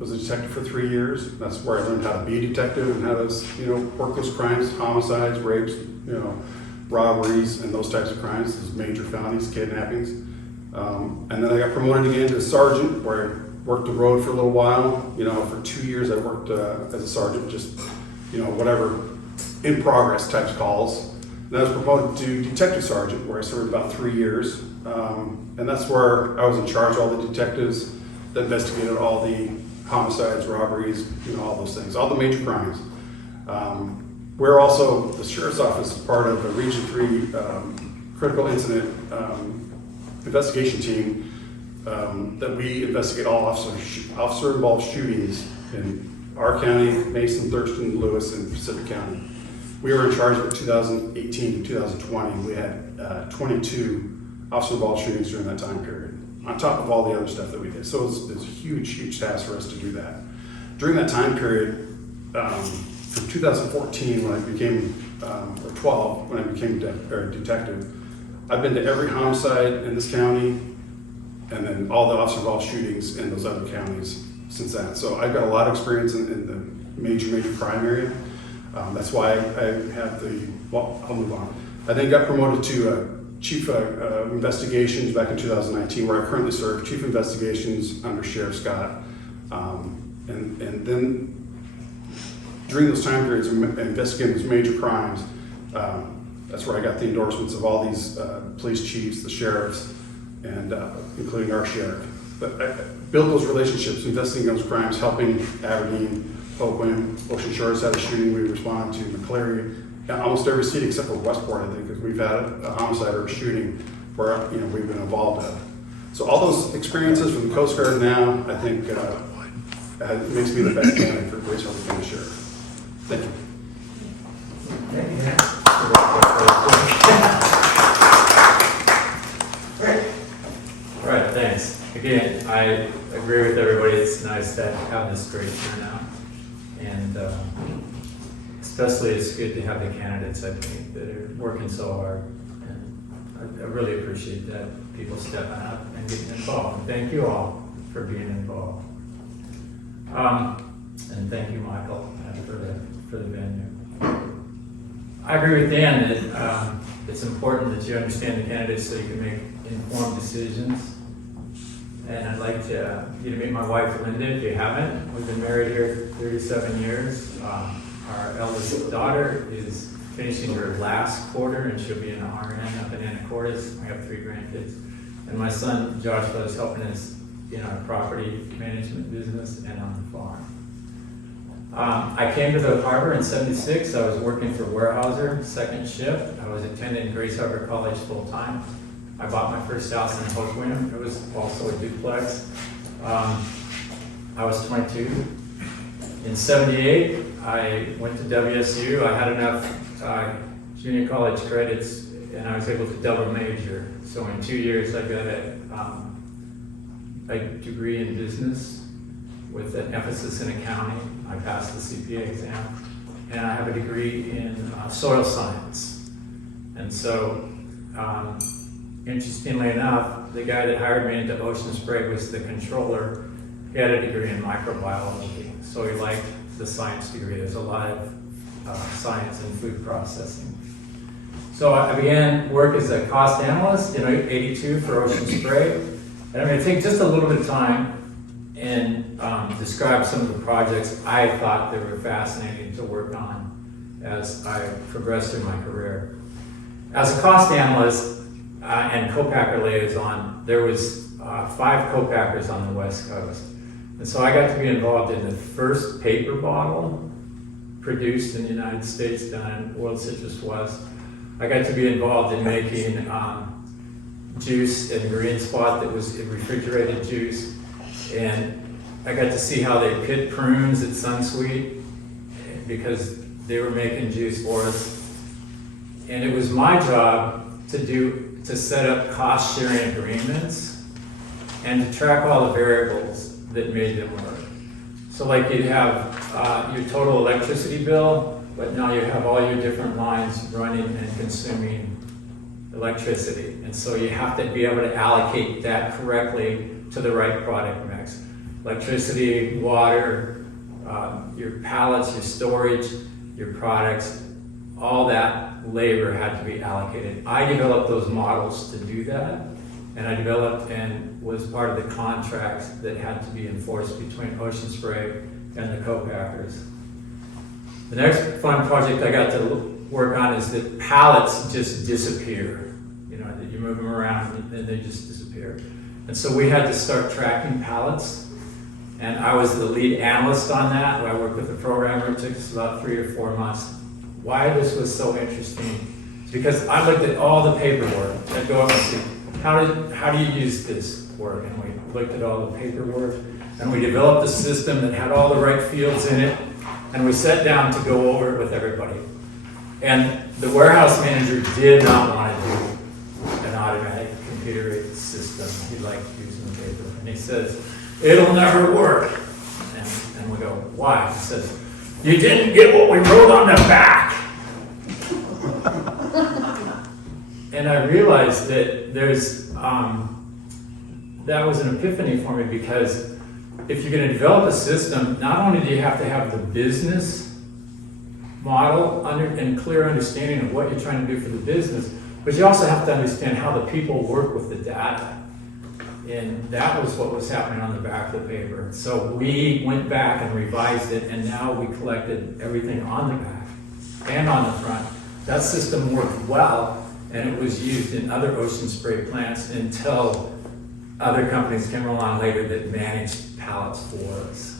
was a detective for 3 years. That's where I learned how to be a detective and how to work those crimes, homicides, rapes, robberies, and those types of crimes, those major felonies, kidnappings. And then I got promoted again to sergeant, where I worked the road for a little while. For 2 years I worked as a sergeant, just whatever in progress types calls. And I was promoted to detective sergeant, where I served about 3 years. And that's where I was in charge of all the detectives that investigated all the homicides, robberies, all those things, all the major crimes. We're also, the Sheriff's Office is part of a Region 3 critical incident investigation team that we investigate all officer-involved shootings in our county, Mason, Thurston, Lewis, and Pacific County. We were in charge of it 2018 to 2020. We had 22 officer-involved shootings during that time period, on top of all the other stuff that we did. So it was a huge, huge task for us to do that. During that time period, from 2014 when I became, or 12 when I became a detective, I've been to every homicide in this county and then all the officer-involved shootings in those other counties since then. So I've got a lot of experience in the major crime area. That's why I have I'll move on. I then got promoted to Chief Investigations back in 2019, where I currently serve Chief Investigations under Sheriff Scott. And then during those time periods of investigating these major crimes, that's where I got the endorsements of all these police chiefs, the sheriffs, and including our sheriff. But I built those relationships, investigating those crimes, helping Aberdeen, Hoquiam, Ocean Shores had a shooting we responded to, McCleary, almost every city except for Westport, I think, because we've had a homicide or a shooting where we've been involved in. So all those experiences from the Coast Guard now, I think, makes me the best candidate for Grace Harbor County Sheriff. Thank you. All right, thanks. Again, I agree with everybody. It's nice to have this great turnout. And especially it's good to have the candidates, I think, that are working so hard. And I really appreciate that, people stepping up and getting involved. And thank you all. for being involved. And thank you, Michael, for the venue. I agree with Dan that it's important that you understand the candidates so you can make informed decisions. And I'd like you to meet my wife, Linda, if you haven't. We've been married here 37 years. Our eldest daughter is finishing her last quarter, and she'll be an RN up in Anacortes. I have 3 grandkids. And my son, Joshua, is helping us in our property management business and on the farm. I came to the harbor in '76. I was working for Weyerhaeuser, second shift. I was attending Grace Harbor College full-time. I bought my first house in Hoquiam. It was also a duplex. I was 22. In '78, I went to WSU. I had enough junior college credits, and I was able to double major. So in 2 years, I got a degree in business with an emphasis in accounting. I passed the CPA exam, and I have a degree in soil science. And so, interestingly enough, the guy that hired me into Ocean Spray was the controller. He had a degree in microbiology, so he liked the science degree. There's a lot of science in food processing. So I began work as a cost analyst in '82 for Ocean Spray. And I'm going to take just a little bit of time and describe some of the projects I thought that were fascinating to work on as I progressed through my career. As a cost analyst and co-packer liaison, there was 5 co-packers on the West Coast. And so I got to be involved in the first paper bottle produced in the United States down in World Citrus West. I got to be involved in making juice in Green Spot that was refrigerated juice. And I got to see how they pit prunes at Sunsweet because they were making juice for us. And it was my job to set up cost sharing agreements and to track all the variables that made them work. So like you'd have your total electricity bill, but now you have all your different lines running and consuming electricity. And so you have to be able to allocate that correctly to the right product mix. Electricity, water, your pallets, your storage, your products, all that labor had to be allocated. I developed those models to do that, and I developed and was part of the contracts that had to be enforced between Ocean Spray and the co-packers. The next fun project I got to work on is that pallets just disappear. You know, that you move them around and they just disappear. And so we had to start tracking pallets. And I was the lead analyst on that. I worked with the programmer. It took us about 3 or 4 months. Why this was so interesting is because I looked at all the paperwork. I'd go up and see, how do you use this work? And we looked at all the paperwork. And we developed a system that had all the right fields in it. And we sat down to go over it with everybody. And the warehouse manager did not want to do an automatic computer-aided system. He liked using paper. And he says, it'll never work. And we go, why? He says, you didn't get what we wrote on the back. And I realized that that was an epiphany for me, because if you're going to develop a system, not only do you have to have the business model and clear understanding of what you're trying to do for the business, but you also have to understand how the people work with the data. And that was what was happening on the back of the paper. So we went back and revised it, and now we collected everything on the back and on the front. That system worked well, and it was used in other Ocean Spray plants until other companies came along later that managed pallets for us.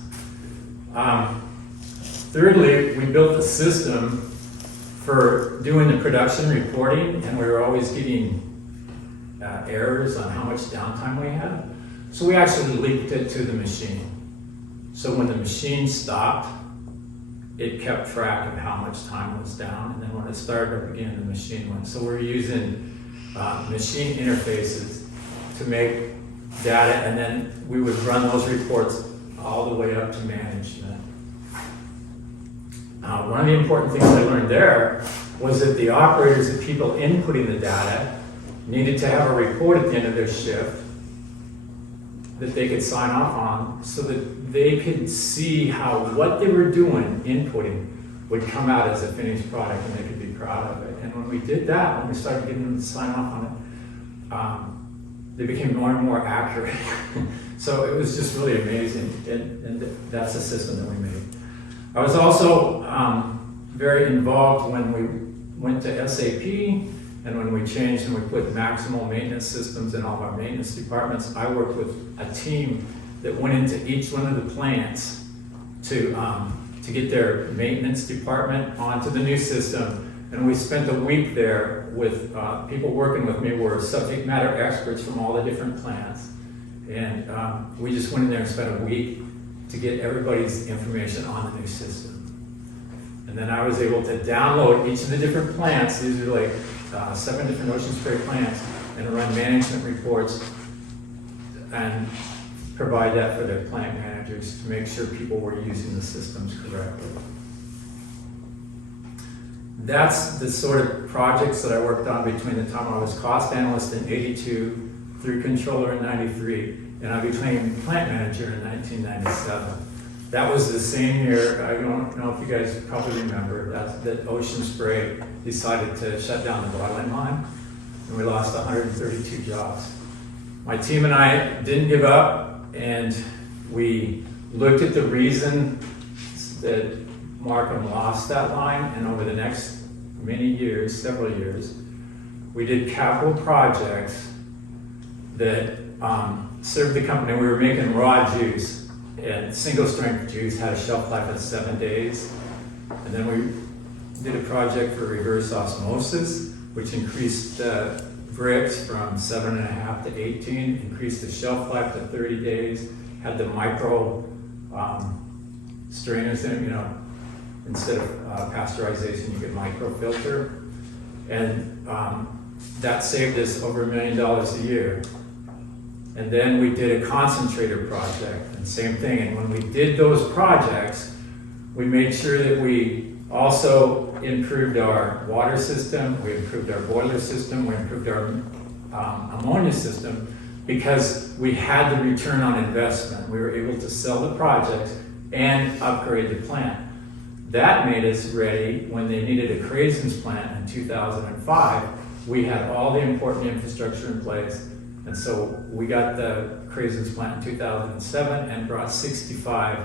Thirdly, we built a system for doing the production reporting, and we were always getting errors on how much downtime we had. So we actually linked it to the machine. So when the machine stopped, it kept track of how much time was down, and then when it started up again, the machine went. So we're using machine interfaces to make data, and then we would run those reports all the way up to management. One of the important things I learned there was that the operators, the people inputting the data, needed to have a report at the end of their shift that they could sign off on so that they could see how what they were doing, inputting, would come out as a finished product and they could be proud of it. And when we did that, when we started getting them to sign off on it, they became more and more accurate. So it was just really amazing, and that's the system that we made. I was also very involved when we went to SAP, and when we changed and we put maximal maintenance systems in all of our maintenance departments. I worked with a team that went into each one of the plants to get their maintenance department onto the new system. And we spent a week there with people working with me who were subject matter experts from all the different plants. And we just went in there and spent a week to get everybody's information on the new system. And then I was able to download each of the different plants. These are like 7 different ocean spray plants, and run management reports and provide that for their plant managers to make sure people were using the systems correctly. That's the sort of projects that I worked on between the time I was cost analyst in '82 through controller in '93, and I became plant manager in 1997. That was the same year, I don't know if you guys probably remember, that Ocean Spray decided to shut down the bottling line, and we lost 132 jobs. My team and I didn't give up, and we looked at the reason that Markham lost that line, and over the next many years, several years, we did capital projects that served the company. We were making raw juice, and single strength juice had a shelf life of 7 days. And then we did a project for reverse osmosis, which increased the bricks from 7.5 to 18, increased the shelf life to 30 days, had the micro strainers in it, you know, instead of pasteurization, you get microfilter. And that saved us over $1 million a year. And then we did a concentrator project, and same thing. And when we did those projects, we made sure that we also improved our water system, we improved our boiler system, we improved our ammonia system, because we had the return on investment. We were able to sell the projects and upgrade the plant. That made us ready when they needed a craisins plant in 2005. We had all the important infrastructure in place. And so we got the craisins plant in 2007 and brought 65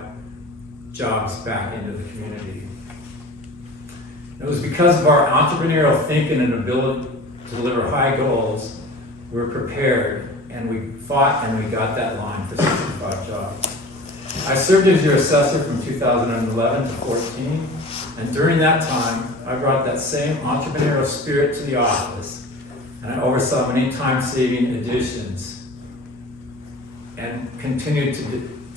jobs back into the community. It was because of our entrepreneurial thinking and ability to deliver high goals, we were prepared, and we fought, and we got that line for 65 jobs. I served as your assessor from 2011 to 14, and during that time, I brought that same entrepreneurial spirit to the office. And I oversaw many time-saving additions and continued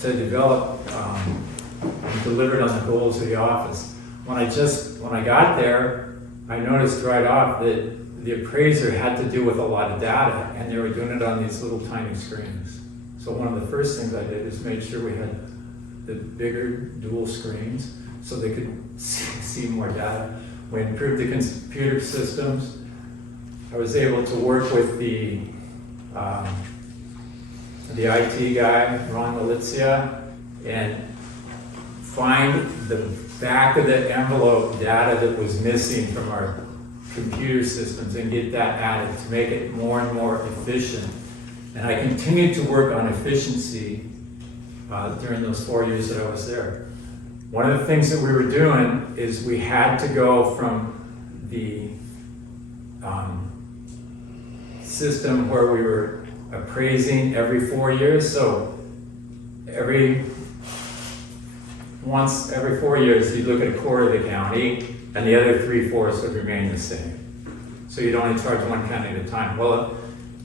to develop and delivered on the goals of the office. When I got there, I noticed right off that the appraiser had to do with a lot of data, and they were doing it on these little tiny screens. So one of the first things I did is make sure we had the bigger dual screens so they could see more data. We improved the computer systems. I was able to work with the IT guy, Ron Malizia, and find the back of the envelope data that was missing from our computer systems and get that added to make it more and more efficient. And I continued to work on efficiency during those 4 years that I was there. One of the things that we were doing is we had to go from the system where we were appraising every 4 years. So every 4 years, you'd look at a quarter of the county, and the other 3/4 would remain the same. So you'd only charge one county at a time. Well,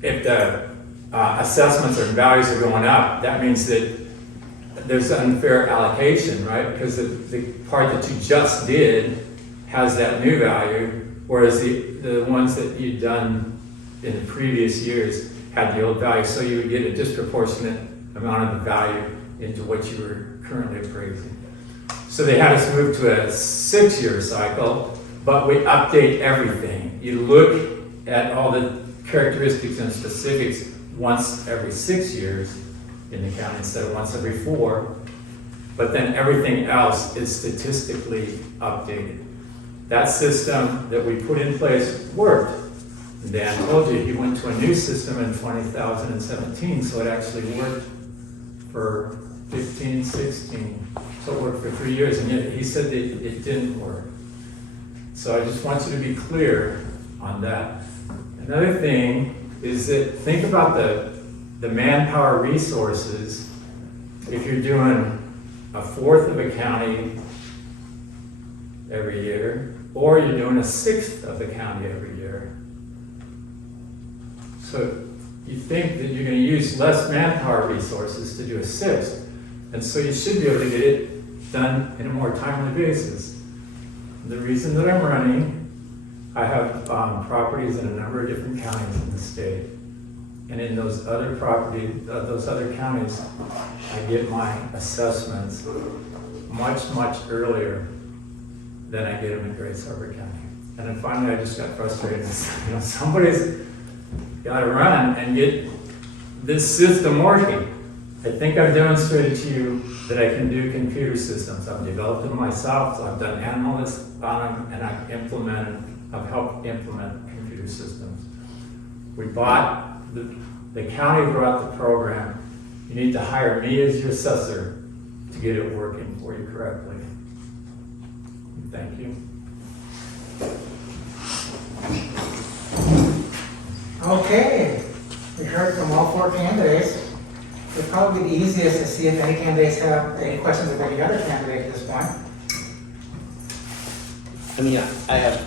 if the assessments or values are going up, that means that there's unfair allocation, right? Because the part that you just did has that new value, whereas the ones that you'd done in the previous years had the old value. So you would get a disproportionate amount of the value into what you were currently appraising. So they had us move to a 6-year cycle, but we update everything. You look at all the characteristics and specifics once every 6 years, in the county instead of once every 4. But then everything else is statistically updated. That system that we put in place worked. Dan told you he went to a new system in 2017, so it actually worked for 15, 16. So it worked for 3 years, and yet he said that it didn't work. So I just want you to be clear on that. Another thing is that think about the manpower resources. If you're doing a 1/4 of a county every year, or you're doing a 1/6 of the county every year. So you think that you're going to use less manpower resources to do a 1/6, and so you should be able to get it done in a more timely basis. The reason that I'm running, I have properties in a number of different counties in the state. And in those other those other counties, I get my assessments much earlier than I get them in Grace Harbor County. And then finally, I just got frustrated. And said, you know, somebody's got to run and get this system working. I think I've demonstrated to you that I can do computer systems. I've developed them myself, so I've done analysts on them, and I've helped implement computer systems. We bought, the county brought the program. You need to hire me as your assessor to get it working for you correctly. Thank you. Okay, we heard from all 4 candidates. It'd probably be the easiest to see if any candidates have any questions of any other candidate at this point. I mean, I have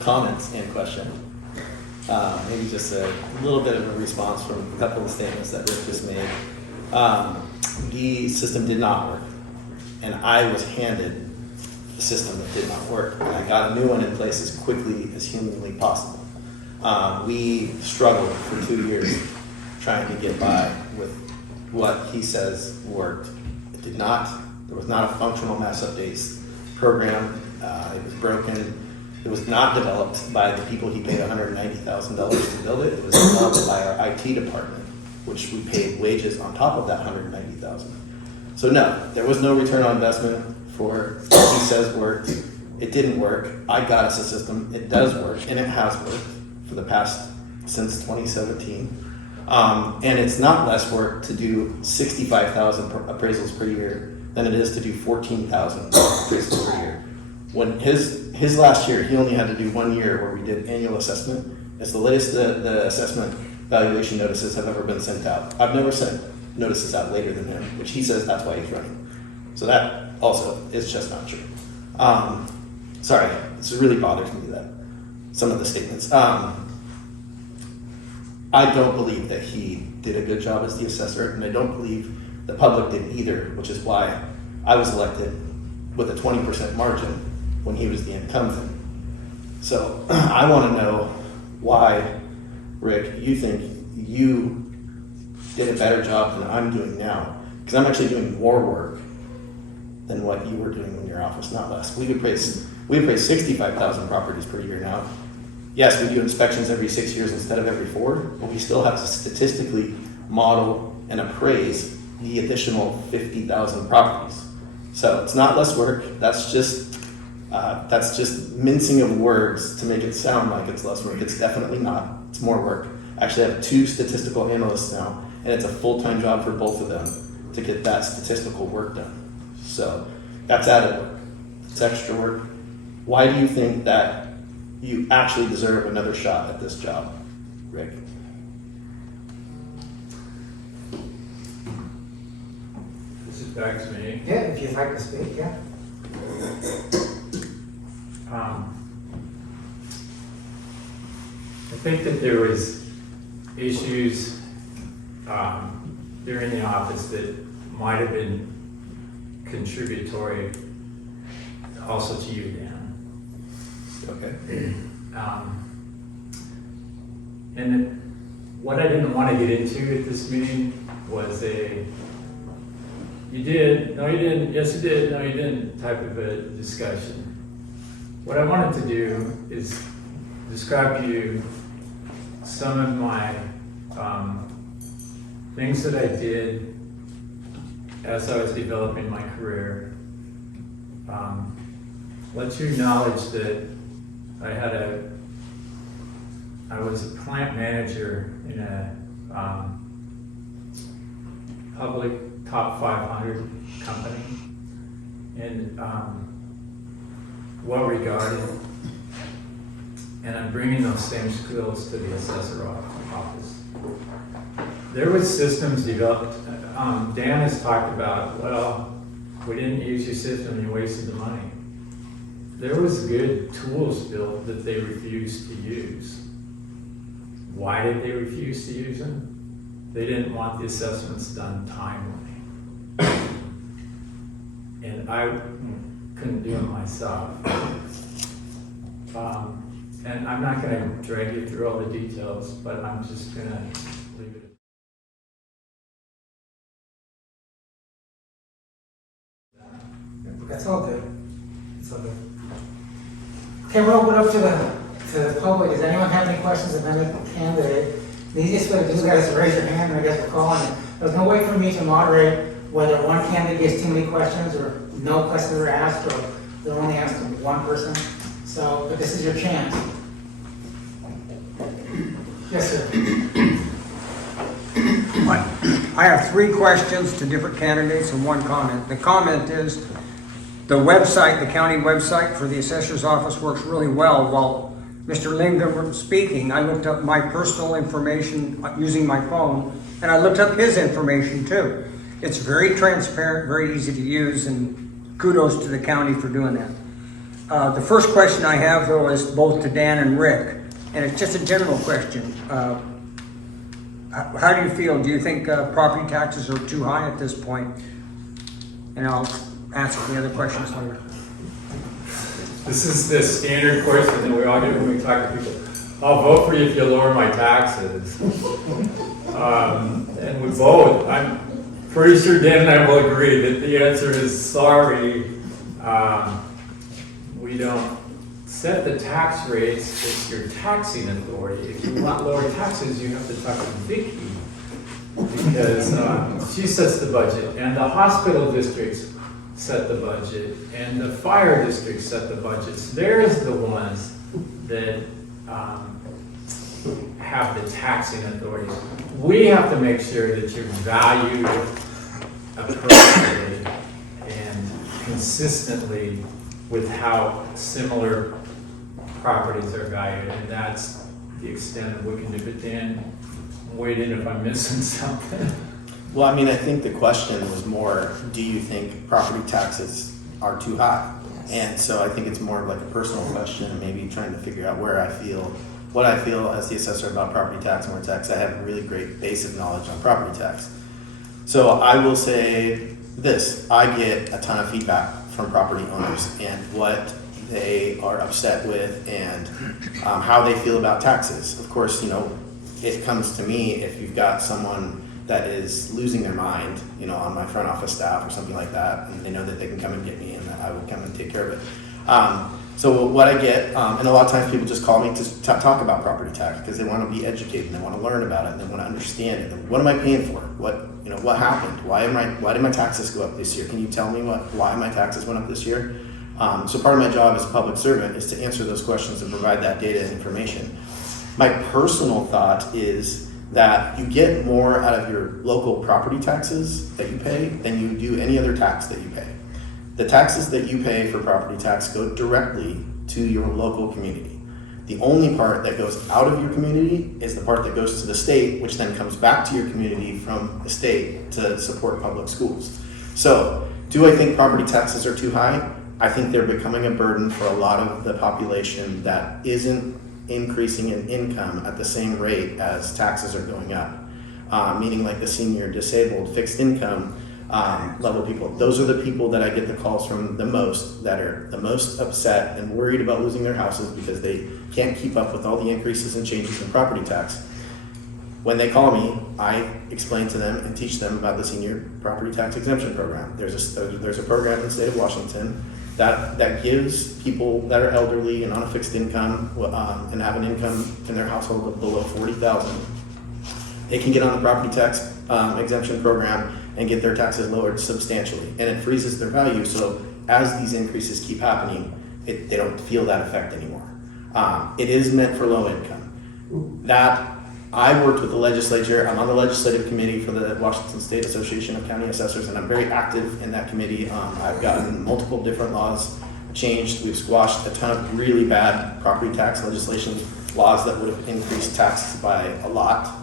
comments and questions. Maybe just a little bit of a response from a couple of statements that Rick just made. The system did not work, and I was handed a system that did not work, and I got a new one in place as quickly as humanly possible. We struggled for 2 years trying to get by with what he says worked. It did not. There was not a functional mass updates program. It was broken. It was not developed by the people he paid $190,000 to build it. It was developed by our IT department, which we paid wages on top of that $190,000. So no, there was no return on investment for what he says worked. It didn't work. I got us a system. It does work, and it has worked for the past, since 2017. And it's not less work to do 65,000 appraisals per year than it is to do 14,000 appraisals per year. When his last year, he only had to do 1 year where we did annual assessment. It's the latest the assessment valuation notices have ever been sent out. I've never sent notices out later than him, which he says that's why he's running. So that also is just not true. Sorry, this really bothers me, that some of the statements. I don't believe that he did a good job as the assessor, and I don't believe the public did either, which is why I was elected with a 20% margin when he was the incumbent. So I want to know why, Rick, you think you did a better job than I'm doing now, because I'm actually doing more work than what you were doing in your office, not less. We appraise 65,000 properties per year now. Yes, we do inspections every 6 years instead of every 4, but we still have to statistically model and appraise the additional 50,000 properties. So it's not less work. That's just mincing of words to make it sound like it's less work. It's definitely not. It's more work. I actually have 2 statistical analysts now, and it's a full-time job for both of them to get that statistical work done. So that's added work. It's extra work. Why do you think that you actually deserve another shot at this job, Rick? This is back to me. Yeah, if you'd like to speak, yeah. I think that there was issues during the office that might have been contributory also to you, Dan. Okay. And what I didn't want to get into at this meeting was you did, no you didn't, yes you did, no you didn't type of a discussion. What I wanted to do is describe to you some of my things that I did as I was developing my career. Let you acknowledge that I was a plant manager in a public top 500 company, and well regarded. And I'm bringing those same skills to the assessor office. There was systems developed. Dan has talked about, well, we didn't use your system, you wasted the money. There was good tools built that they refused to use. Why did they refuse to use them? They didn't want the assessments done timely. And I couldn't do it myself. And I'm not gonna drag you through all the details, but I'm just gonna leave it. That's all good. That's all good. Okay, we'll open up to the public. Does anyone have any questions of any candidate? The easiest way to do that is to raise your hand, and I guess we're calling it. There's no way for me to moderate whether one candidate gets too many questions or no questions are asked, or they're only asked to one person. So, but this is your chance. Yes, sir. I have 3 questions to different candidates and 1 comment. The comment is, the website, the county website for the assessor's office works really well. While Mr. Lingam was speaking, I looked up my personal information using my phone, and I looked up his information too. It's very transparent, very easy to use, and kudos to the county for doing that. The first question I have, though, is both to Dan and Rick, and it's just a general question. How do you feel? Do you think property taxes are too high at this point? And I'll ask the other questions later. This is the standard question that we all get when we talk to people. I'll vote for you if you lower my taxes. And we both, I'm pretty sure Dan and I will agree that the answer is sorry. We don't set the tax rates. It's your taxing authority. If you want lower taxes, you have to talk to Vicki, because she sets the budget, and the hospital districts set the budget, and the fire districts set the budgets. There's the ones that have the taxing authorities. We have to make sure that you're valued appropriately and consistently with how similar properties are valued, and that's the extent of what we can do. But Dan, wait in if I'm missing something. Well, I mean, I think the question was more, do you think property taxes are too high? And so I think it's more of like a personal question, and maybe trying to figure out where I feel, what I feel as the assessor about property tax and where tax. I have really great basic knowledge on property tax. So I will say this, I get a ton of feedback from property owners and what they are upset with and how they feel about taxes. Of course, you know, it comes to me if you've got someone that is losing their mind, you know, on my front office staff or something like that, and they know that they can come and get me and that I will come and take care of it. So what I get, and a lot of times people just call me to talk about property tax because they want to be educated and they want to learn about it and they want to understand it. And what am I paying for? What happened? Why did my taxes go up this year? Can you tell me why my taxes went up this year? So part of my job as a public servant is to answer those questions and provide that data and information. My personal thought is that you get more out of your local property taxes that you pay than you do any other tax that you pay. The taxes that you pay for property tax go directly to your local community. The only part that goes out of your community is the part that goes to the state, which then comes back to your community from the state to support public schools. So, do I think property taxes are too high? I think they're becoming a burden for a lot of the population that isn't increasing in income at the same rate as taxes are going up. Meaning like the senior, disabled, fixed income level people. Those are the people that I get the calls from the most, that are the most upset and worried about losing their houses because they can't keep up with all the increases and changes in property tax. When they call me, I explain to them and teach them about the senior property tax exemption program. There's a program in the state of Washington that gives people that are elderly and on a fixed income and have an income in their household of below $40,000, they can get on the property tax exemption program and get their taxes lowered substantially. And it freezes their value, so as these increases keep happening, they don't feel that effect anymore. It is meant for low income. That, I worked with the legislature. I'm on the legislative committee for the Washington State Association of County Assessors, and I'm very active in that committee. I've gotten multiple different laws changed. We've squashed a ton of really bad property tax legislation, laws that would have increased taxes by a lot,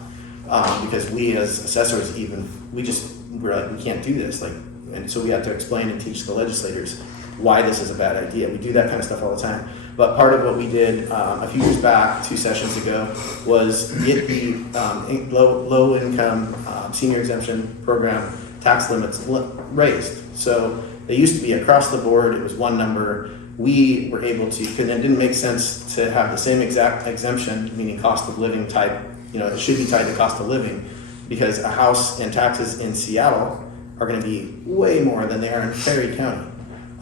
because we as assessors we're like, we can't do this. And so we have to explain and teach the legislators why this is a bad idea. We do that kind of stuff all the time. But part of what we did a few years back, 2 sessions ago, was get the low income senior exemption program tax limits raised. So they used to be across the board, it was one number. We were able to, and it didn't make sense to have the same exact exemption, meaning cost of living type, it should be tied to cost of living, because a house and taxes in Seattle are going to be way more than they are in Perry County.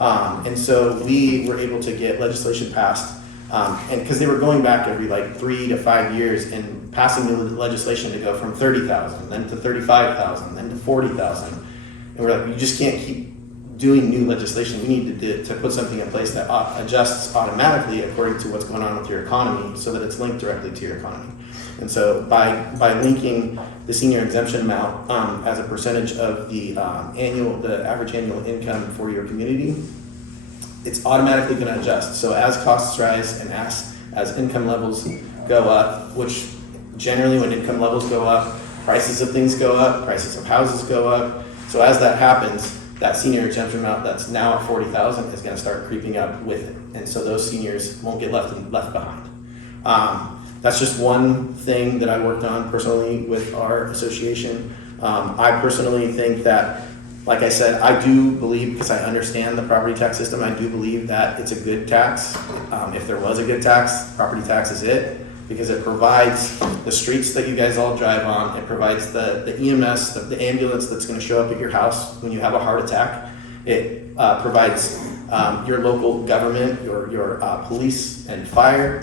And so we were able to get legislation passed, and because they were going back every 3 to 5 years and passing the legislation to go from 30,000, then to 35,000, then to 40,000. And we're like, you just can't keep doing new legislation. We need to put something in place that adjusts automatically according to what's going on with your economy, so that it's linked directly to your economy. And so by linking the senior exemption amount as a percentage of the average annual income for your community, it's automatically going to adjust. So as costs rise and as income levels go up, which generally when income levels go up, prices of things go up, prices of houses go up. So as that happens, that senior exemption amount that's now at 40,000 is going to start creeping up with it. And so those seniors won't get left behind. That's just one thing that I worked on personally with our association. I personally think that, like I said, I do believe, because I understand the property tax system, I do believe that it's a good tax. If there was a good tax, property tax is it, because it provides the streets that you guys all drive on. It provides the EMS, the ambulance that's going to show up at your house when you have a heart attack. It provides your local government, your police and fire.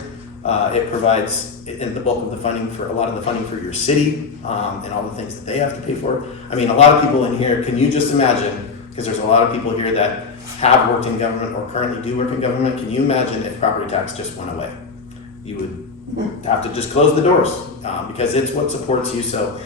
It provides in the bulk of the funding for a lot of the funding for your city and all the things that they have to pay for. I mean, a lot of people in here, can you just imagine, because there's a lot of people here that have worked in government or currently do work in government, can you imagine if property tax just went away? You would have to just close the doors because it's what supports you. So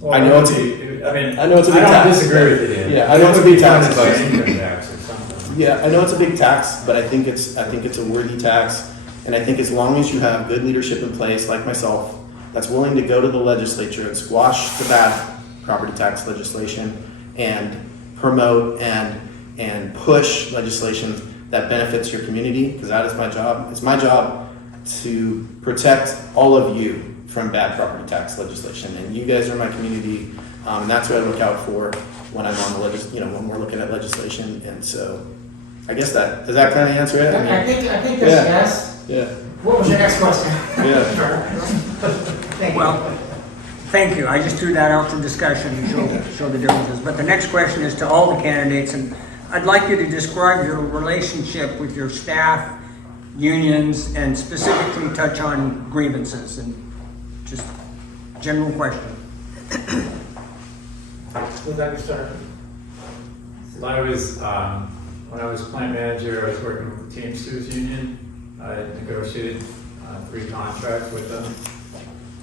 Well, I know it's a big tax. I don't disagree with you, Dan. Yeah, I know it's a big tax. By income tax or something. Yeah, I know it's a big tax, but I think it's a worthy tax. And I think as long as you have good leadership in place, like myself, that's willing to go to the legislature and squash the bad property tax legislation and promote and push legislation that benefits your community, because that is my job. It's my job to protect all of you from bad property tax legislation, and you guys are my community, and that's what I look out for when I'm on the when we're looking at legislation. And so, I guess does that kind of answer it? I think that's yes. Yeah. What was your next question? Yeah. Well, thank you. I just threw that out for discussion and show the differences. But the next question is to all the candidates, and I'd like you to describe your relationship with your staff, unions, and specifically touch on grievances, and just general question. Would that be started? When I was plant manager, I was working with the Teamsters Union. I negotiated 3 contracts with them.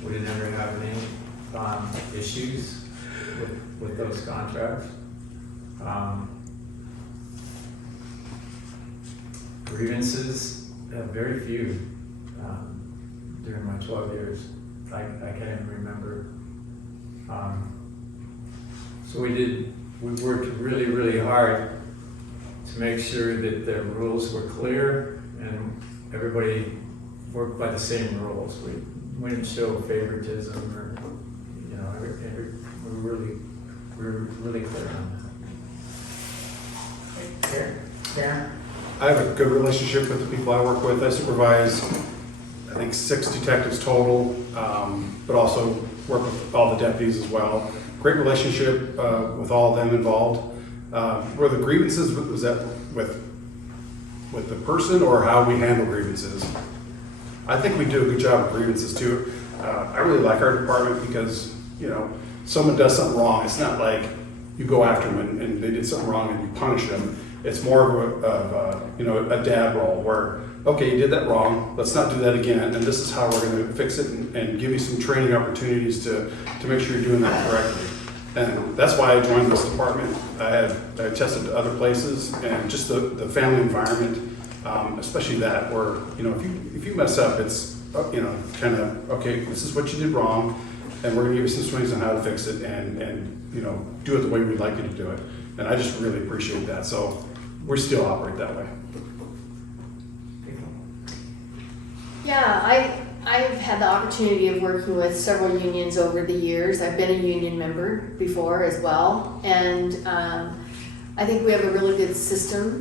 We didn't ever have any issues with those contracts. Grievances, very few during my 12 years. I can't even remember. So we worked really, really hard to make sure that the rules were clear and everybody worked by the same rules. We didn't show favoritism or, we were really clear on that. Karen? I have a good relationship with the people I work with. I supervise, I think, 6 detectives total, but also work with all the deputies as well. Great relationship with all of them involved. Were the grievances, was that with the person or how we handle grievances? I think we do a good job of grievances too. I really like our department because, someone does something wrong, it's not like you go after them and they did something wrong and you punish them. It's more of a dad role where, okay, you did that wrong, let's not do that again, and this is how we're gonna fix it and give you some training opportunities to make sure you're doing that correctly. And that's why I joined this department. I tested other places and just the family environment, especially that where, if you mess up, it's, kind of, okay, this is what you did wrong, and we're gonna give you some swings on how to fix it and do it the way we'd like you to do it. And I just really appreciate that. So we still operate that way. Yeah, I've had the opportunity of working with several unions over the years. I've been a union member before as well. And I think we have a really good system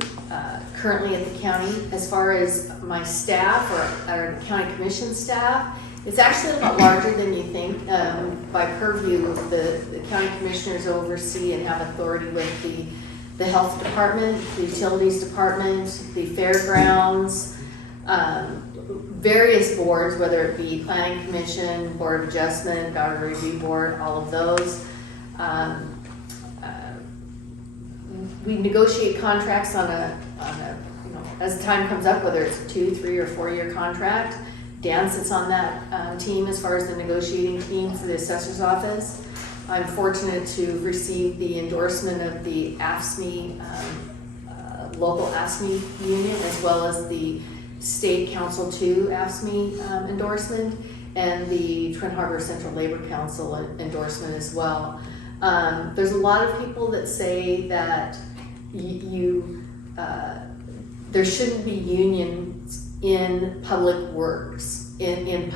currently at the county. As far as my staff or our county commission staff, it's actually a lot larger than you think. By purview, the county commissioners oversee and have authority with the health department, the utilities department, the fairgrounds, various boards, whether it be planning commission, board of adjustment, boundary review board, all of those. We negotiate contracts on a as the time comes up, whether it's a 2, 3, or 4-year contract. Dan sits on that team as far as the negotiating team for the assessor's office. I'm fortunate to receive the endorsement of the AFSCME, local AFSCME union, as well as the State Council 2 AFSCME endorsement, and the Twin Harbor Central Labor Council endorsement as well. There's a lot of people that say that there shouldn't be unions in public works, in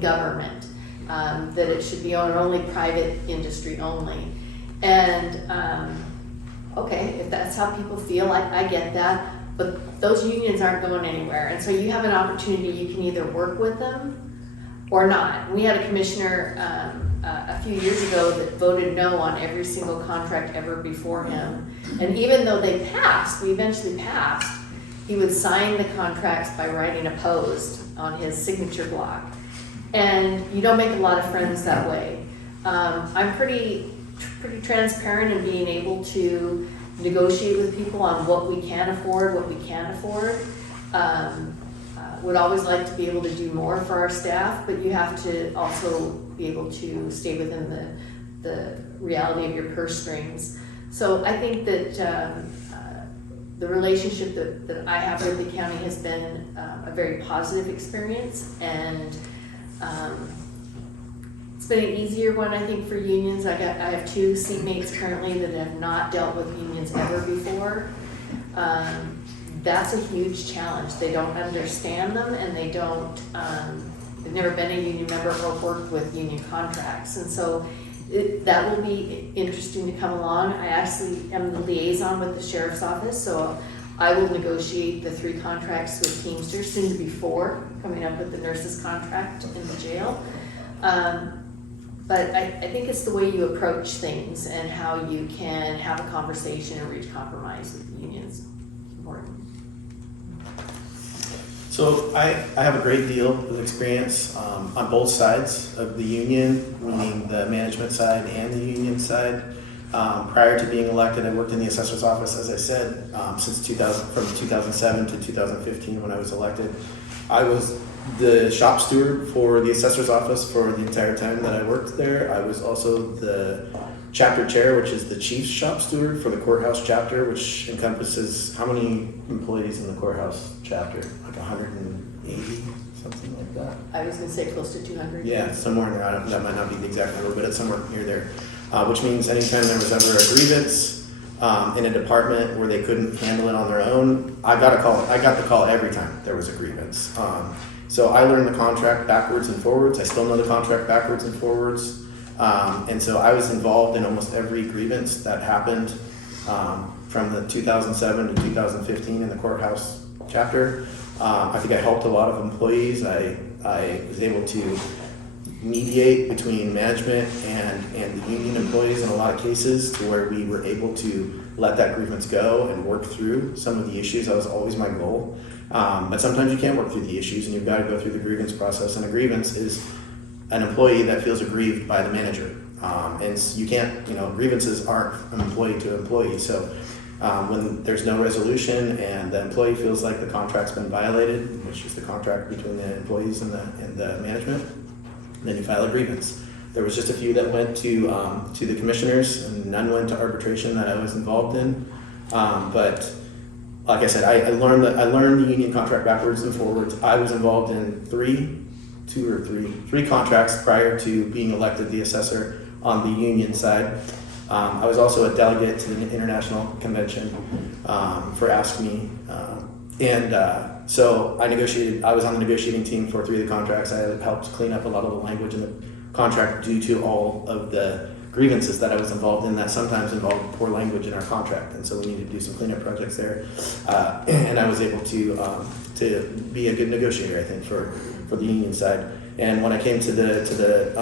government, that it should be only private industry only. And okay, if that's how people feel, I get that, but those unions aren't going anywhere. And so you have an opportunity, you can either work with them or not. We had a commissioner a few years ago that voted no on every single contract ever before him. And even though they passed, we eventually passed, he would sign the contracts by writing opposed on his signature block. And you don't make a lot of friends that way. I'm pretty transparent in being able to negotiate with people on what we can afford, what we can't afford. Would always like to be able to do more for our staff, but you have to also be able to stay within the reality of your purse strings. So I think that the relationship that I have with the county has been a very positive experience, and it's been an easier one, I think, for unions. I have 2 seatmates currently that have not dealt with unions ever before. That's a huge challenge. They don't understand them, and they don't, they've never been a union member or worked with union contracts. And so that will be interesting to come along. I actually am the liaison with the sheriff's office, so I will negotiate the 3 contracts with Teamsters, soon to be 4, coming up with the nurse's contract in the jail. But I think it's the way you approach things and how you can have a conversation and reach compromise with the unions. Important. So I have a great deal of experience on both sides of the union, meaning the management side and the union side. Prior to being elected, I worked in the assessor's office, as I said, since 2007 to 2015 when I was elected. I was the shop steward for the assessor's office for the entire time that I worked there. I was also the chapter chair, which is the chief's shop steward for the courthouse chapter, which encompasses how many employees in the courthouse chapter? Like 180, something like that. I was going to say close to 200. Yeah, somewhere in there. That might not be the exact number, but it's somewhere near there. Which means anytime there was ever a grievance in a department where they couldn't handle it on their own, I got the call every time there was a grievance. So I learned the contract backwards and forwards. I still know the contract backwards and forwards. And so I was involved in almost every grievance that happened from the 2007 to 2015 in the courthouse chapter. I think I helped a lot of employees. I was able to mediate between management and the union employees in a lot of cases to where we were able to let that grievance go and work through some of the issues. That was always my goal. But sometimes you can't work through the issues and you've got to go through the grievance process. And a grievance is an employee that feels aggrieved by the manager. And you can't, grievances aren't from employee to employee. So when there's no resolution and the employee feels like the contract's been violated, which is the contract between the employees and the management, then you file a grievance. There was just a few that went to the commissioners, and none went to arbitration that I was involved in. But like I said, I learned the union contract backwards and forwards. I was involved in three contracts prior to being elected the assessor on the union side. I was also a delegate to the International Convention for Ask Me. So I was on the negotiating team for 3 of the contracts. I helped clean up a lot of the language in the contract due to all of the grievances that I was involved in that sometimes involved poor language in our contract. And so we needed to do some cleanup projects there. And I was able to be a good negotiator, I think, for the union side. And when I came to the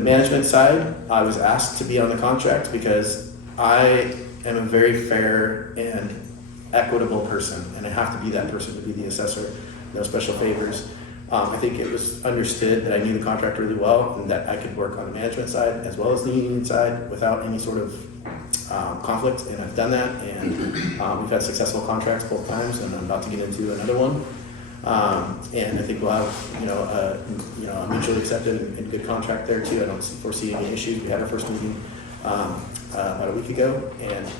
management side, I was asked to be on the contract because I am a very fair and equitable person, and I have to be that person to be the assessor. No special favors. I think it was understood that I knew the contract really well and that I could work on the management side as well as the union side without any sort of conflict, and I've done that, and we've had successful contracts both times, and I'm about to get into another one. And I think we'll have a mutually accepted and good contract there too. I don't foresee any issues. We had our first meeting about a week ago, and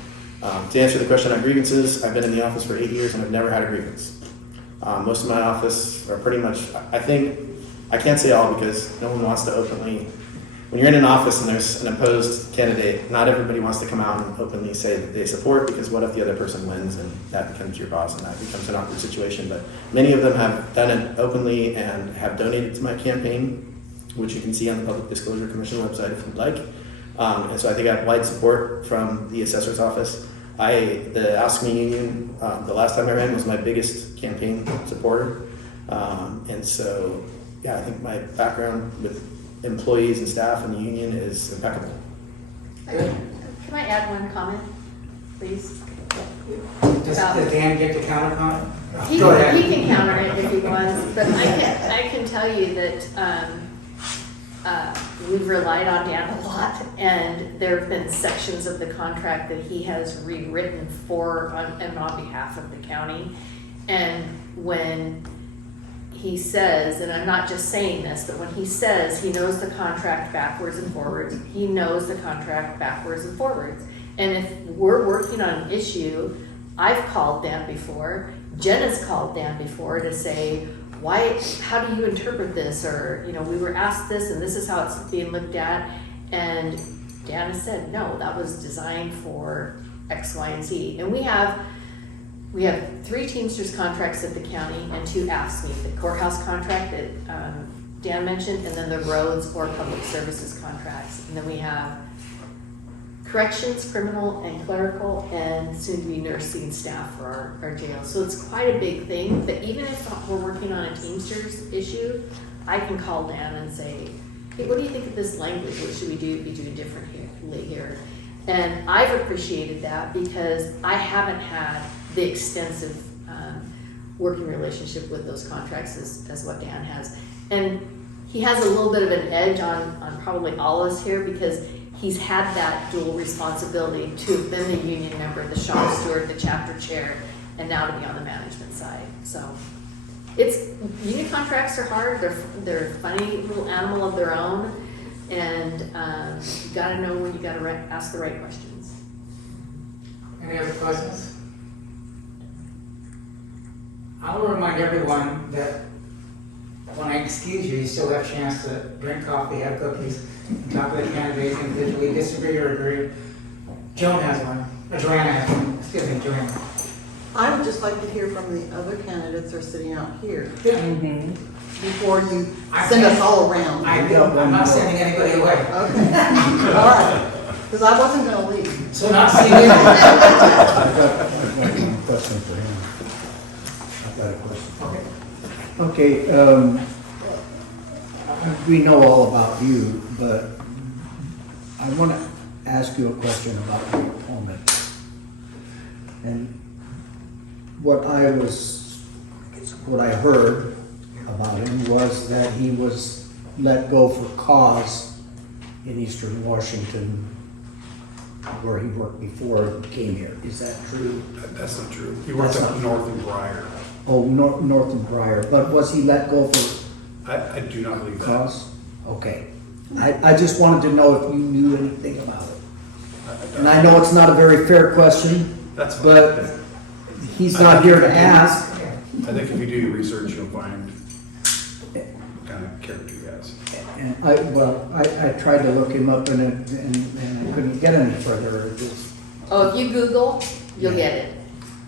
to answer the question on grievances, I've been in the office for 8 years and I've never had a grievance. Most of my office are pretty much, I can't say all because no one wants to openly, when you're in an office and there's an opposed candidate, not everybody wants to come out and openly say that they support, because what if the other person wins and that becomes your boss and that becomes an awkward situation. But many of them have done it openly and have donated to my campaign, which you can see on the Public Disclosure Commission website if you'd like. And so I think I have wide support from the assessor's office. The Ask Me Union, the last time I ran, was my biggest campaign supporter. And so, yeah, I think my background with employees and staff and the union is impeccable. Can I add one comment, please? Does Dan get to counter comment? He Go ahead. can counter it if he wants, but I can tell you that we've relied on Dan a lot, and there have been sections of the contract that he has rewritten on behalf of the county. And when he says, and I'm not just saying this, but when he says he knows the contract backwards and forwards, he knows the contract backwards and forwards. And if we're working on an issue, I've called Dan before, Jen has called Dan before to say, how do you interpret this? Or, we were asked this and this is how it's being looked at. And Dan has said, no, that was designed for X, Y, and Z. And we have 3 Teamsters contracts at the county and 2 Ask Me, the courthouse contract that Dan mentioned, and then the roads or public services contracts. And then we have corrections, criminal and clerical, and soon to be nursing staff for our jail. So it's quite a big thing, but even if we're working on a Teamsters issue, I can call Dan and say, hey, what do you think of this language? What should we do differently here? And I've appreciated that because I haven't had the extensive working relationship with those contracts as what Dan has. And he has a little bit of an edge on probably all of us here because he's had that dual responsibility to have been the union member, the shop steward, the chapter chair, and now to be on the management side. So union contracts are hard. They're a funny little animal of their own, and you gotta know when you gotta ask the right questions. Any other questions? I will remind everyone that when I excuse you, you still have a chance to drink coffee, have cookies, and talk to the candidates individually, disagree or agree. Joan has one. Joanna has one. Excuse me, Joanna. I would just like to hear from the other candidates that are sitting out here before you I send us can't- all around. I'm not sending anybody away. Okay. All right. Because I wasn't going to leave. So not seeing you. I've got a question for him. I've got a question. Okay. Okay, we know all about you, but I want to ask you a question about your opponent. And what I heard about him was that he was let go for cause in Eastern Washington, where he worked before he came here. Is that true? That's not true. He worked That's up not- north in Briar. Oh, North and Briar, but was he let go for I do not believe that. cause? Okay. I just wanted to know if you knew anything about it. And I know it's not a very fair question, That's fine. but he's not here to ask. I think if you do your research, you'll find what kind of character he has. And I tried to look him up and I couldn't get any further. It just- Oh, if you Google, you'll get it.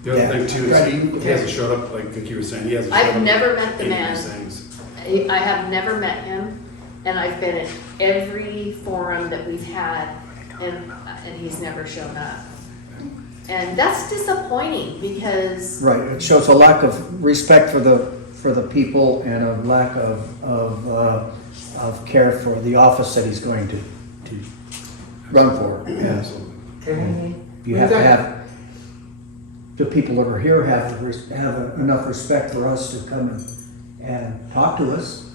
The other Yeah. thing too is he hasn't showed up, like you were saying, he hasn't showed up. I've never met the in man. these things. I have never met him, and I've been at every forum that we've had, and he's never shown up. And that's disappointing, because Right, it shows a lack of respect for the people and a lack of care for the office that he's going to run for. Yes. Okay. You have to have, the people that are here have to have enough respect for us to come and talk to us,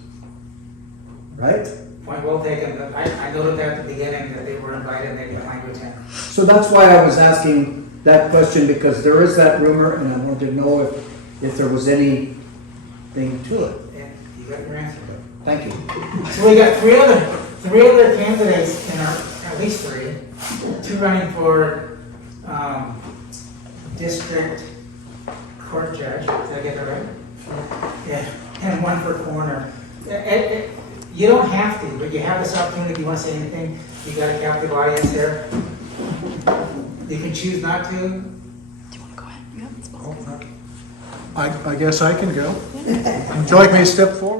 right? Point well taken, but I noted that at the beginning that they were invited and they declined to attend. So that's why I was asking that question, because there is that rumor, and I wanted to know if there was anything to it. Yeah, you got your answer. Thank you. So we got three other candidates in our, at least three, two running for district court judge. Did I get that right? Yeah, and one for coroner. You don't have to, but you have this opportunity. If you want to say anything, you got a captive audience there. You can choose not to. Do you want to go ahead? Yeah, it's I guess I can go. Would you like me to step forward?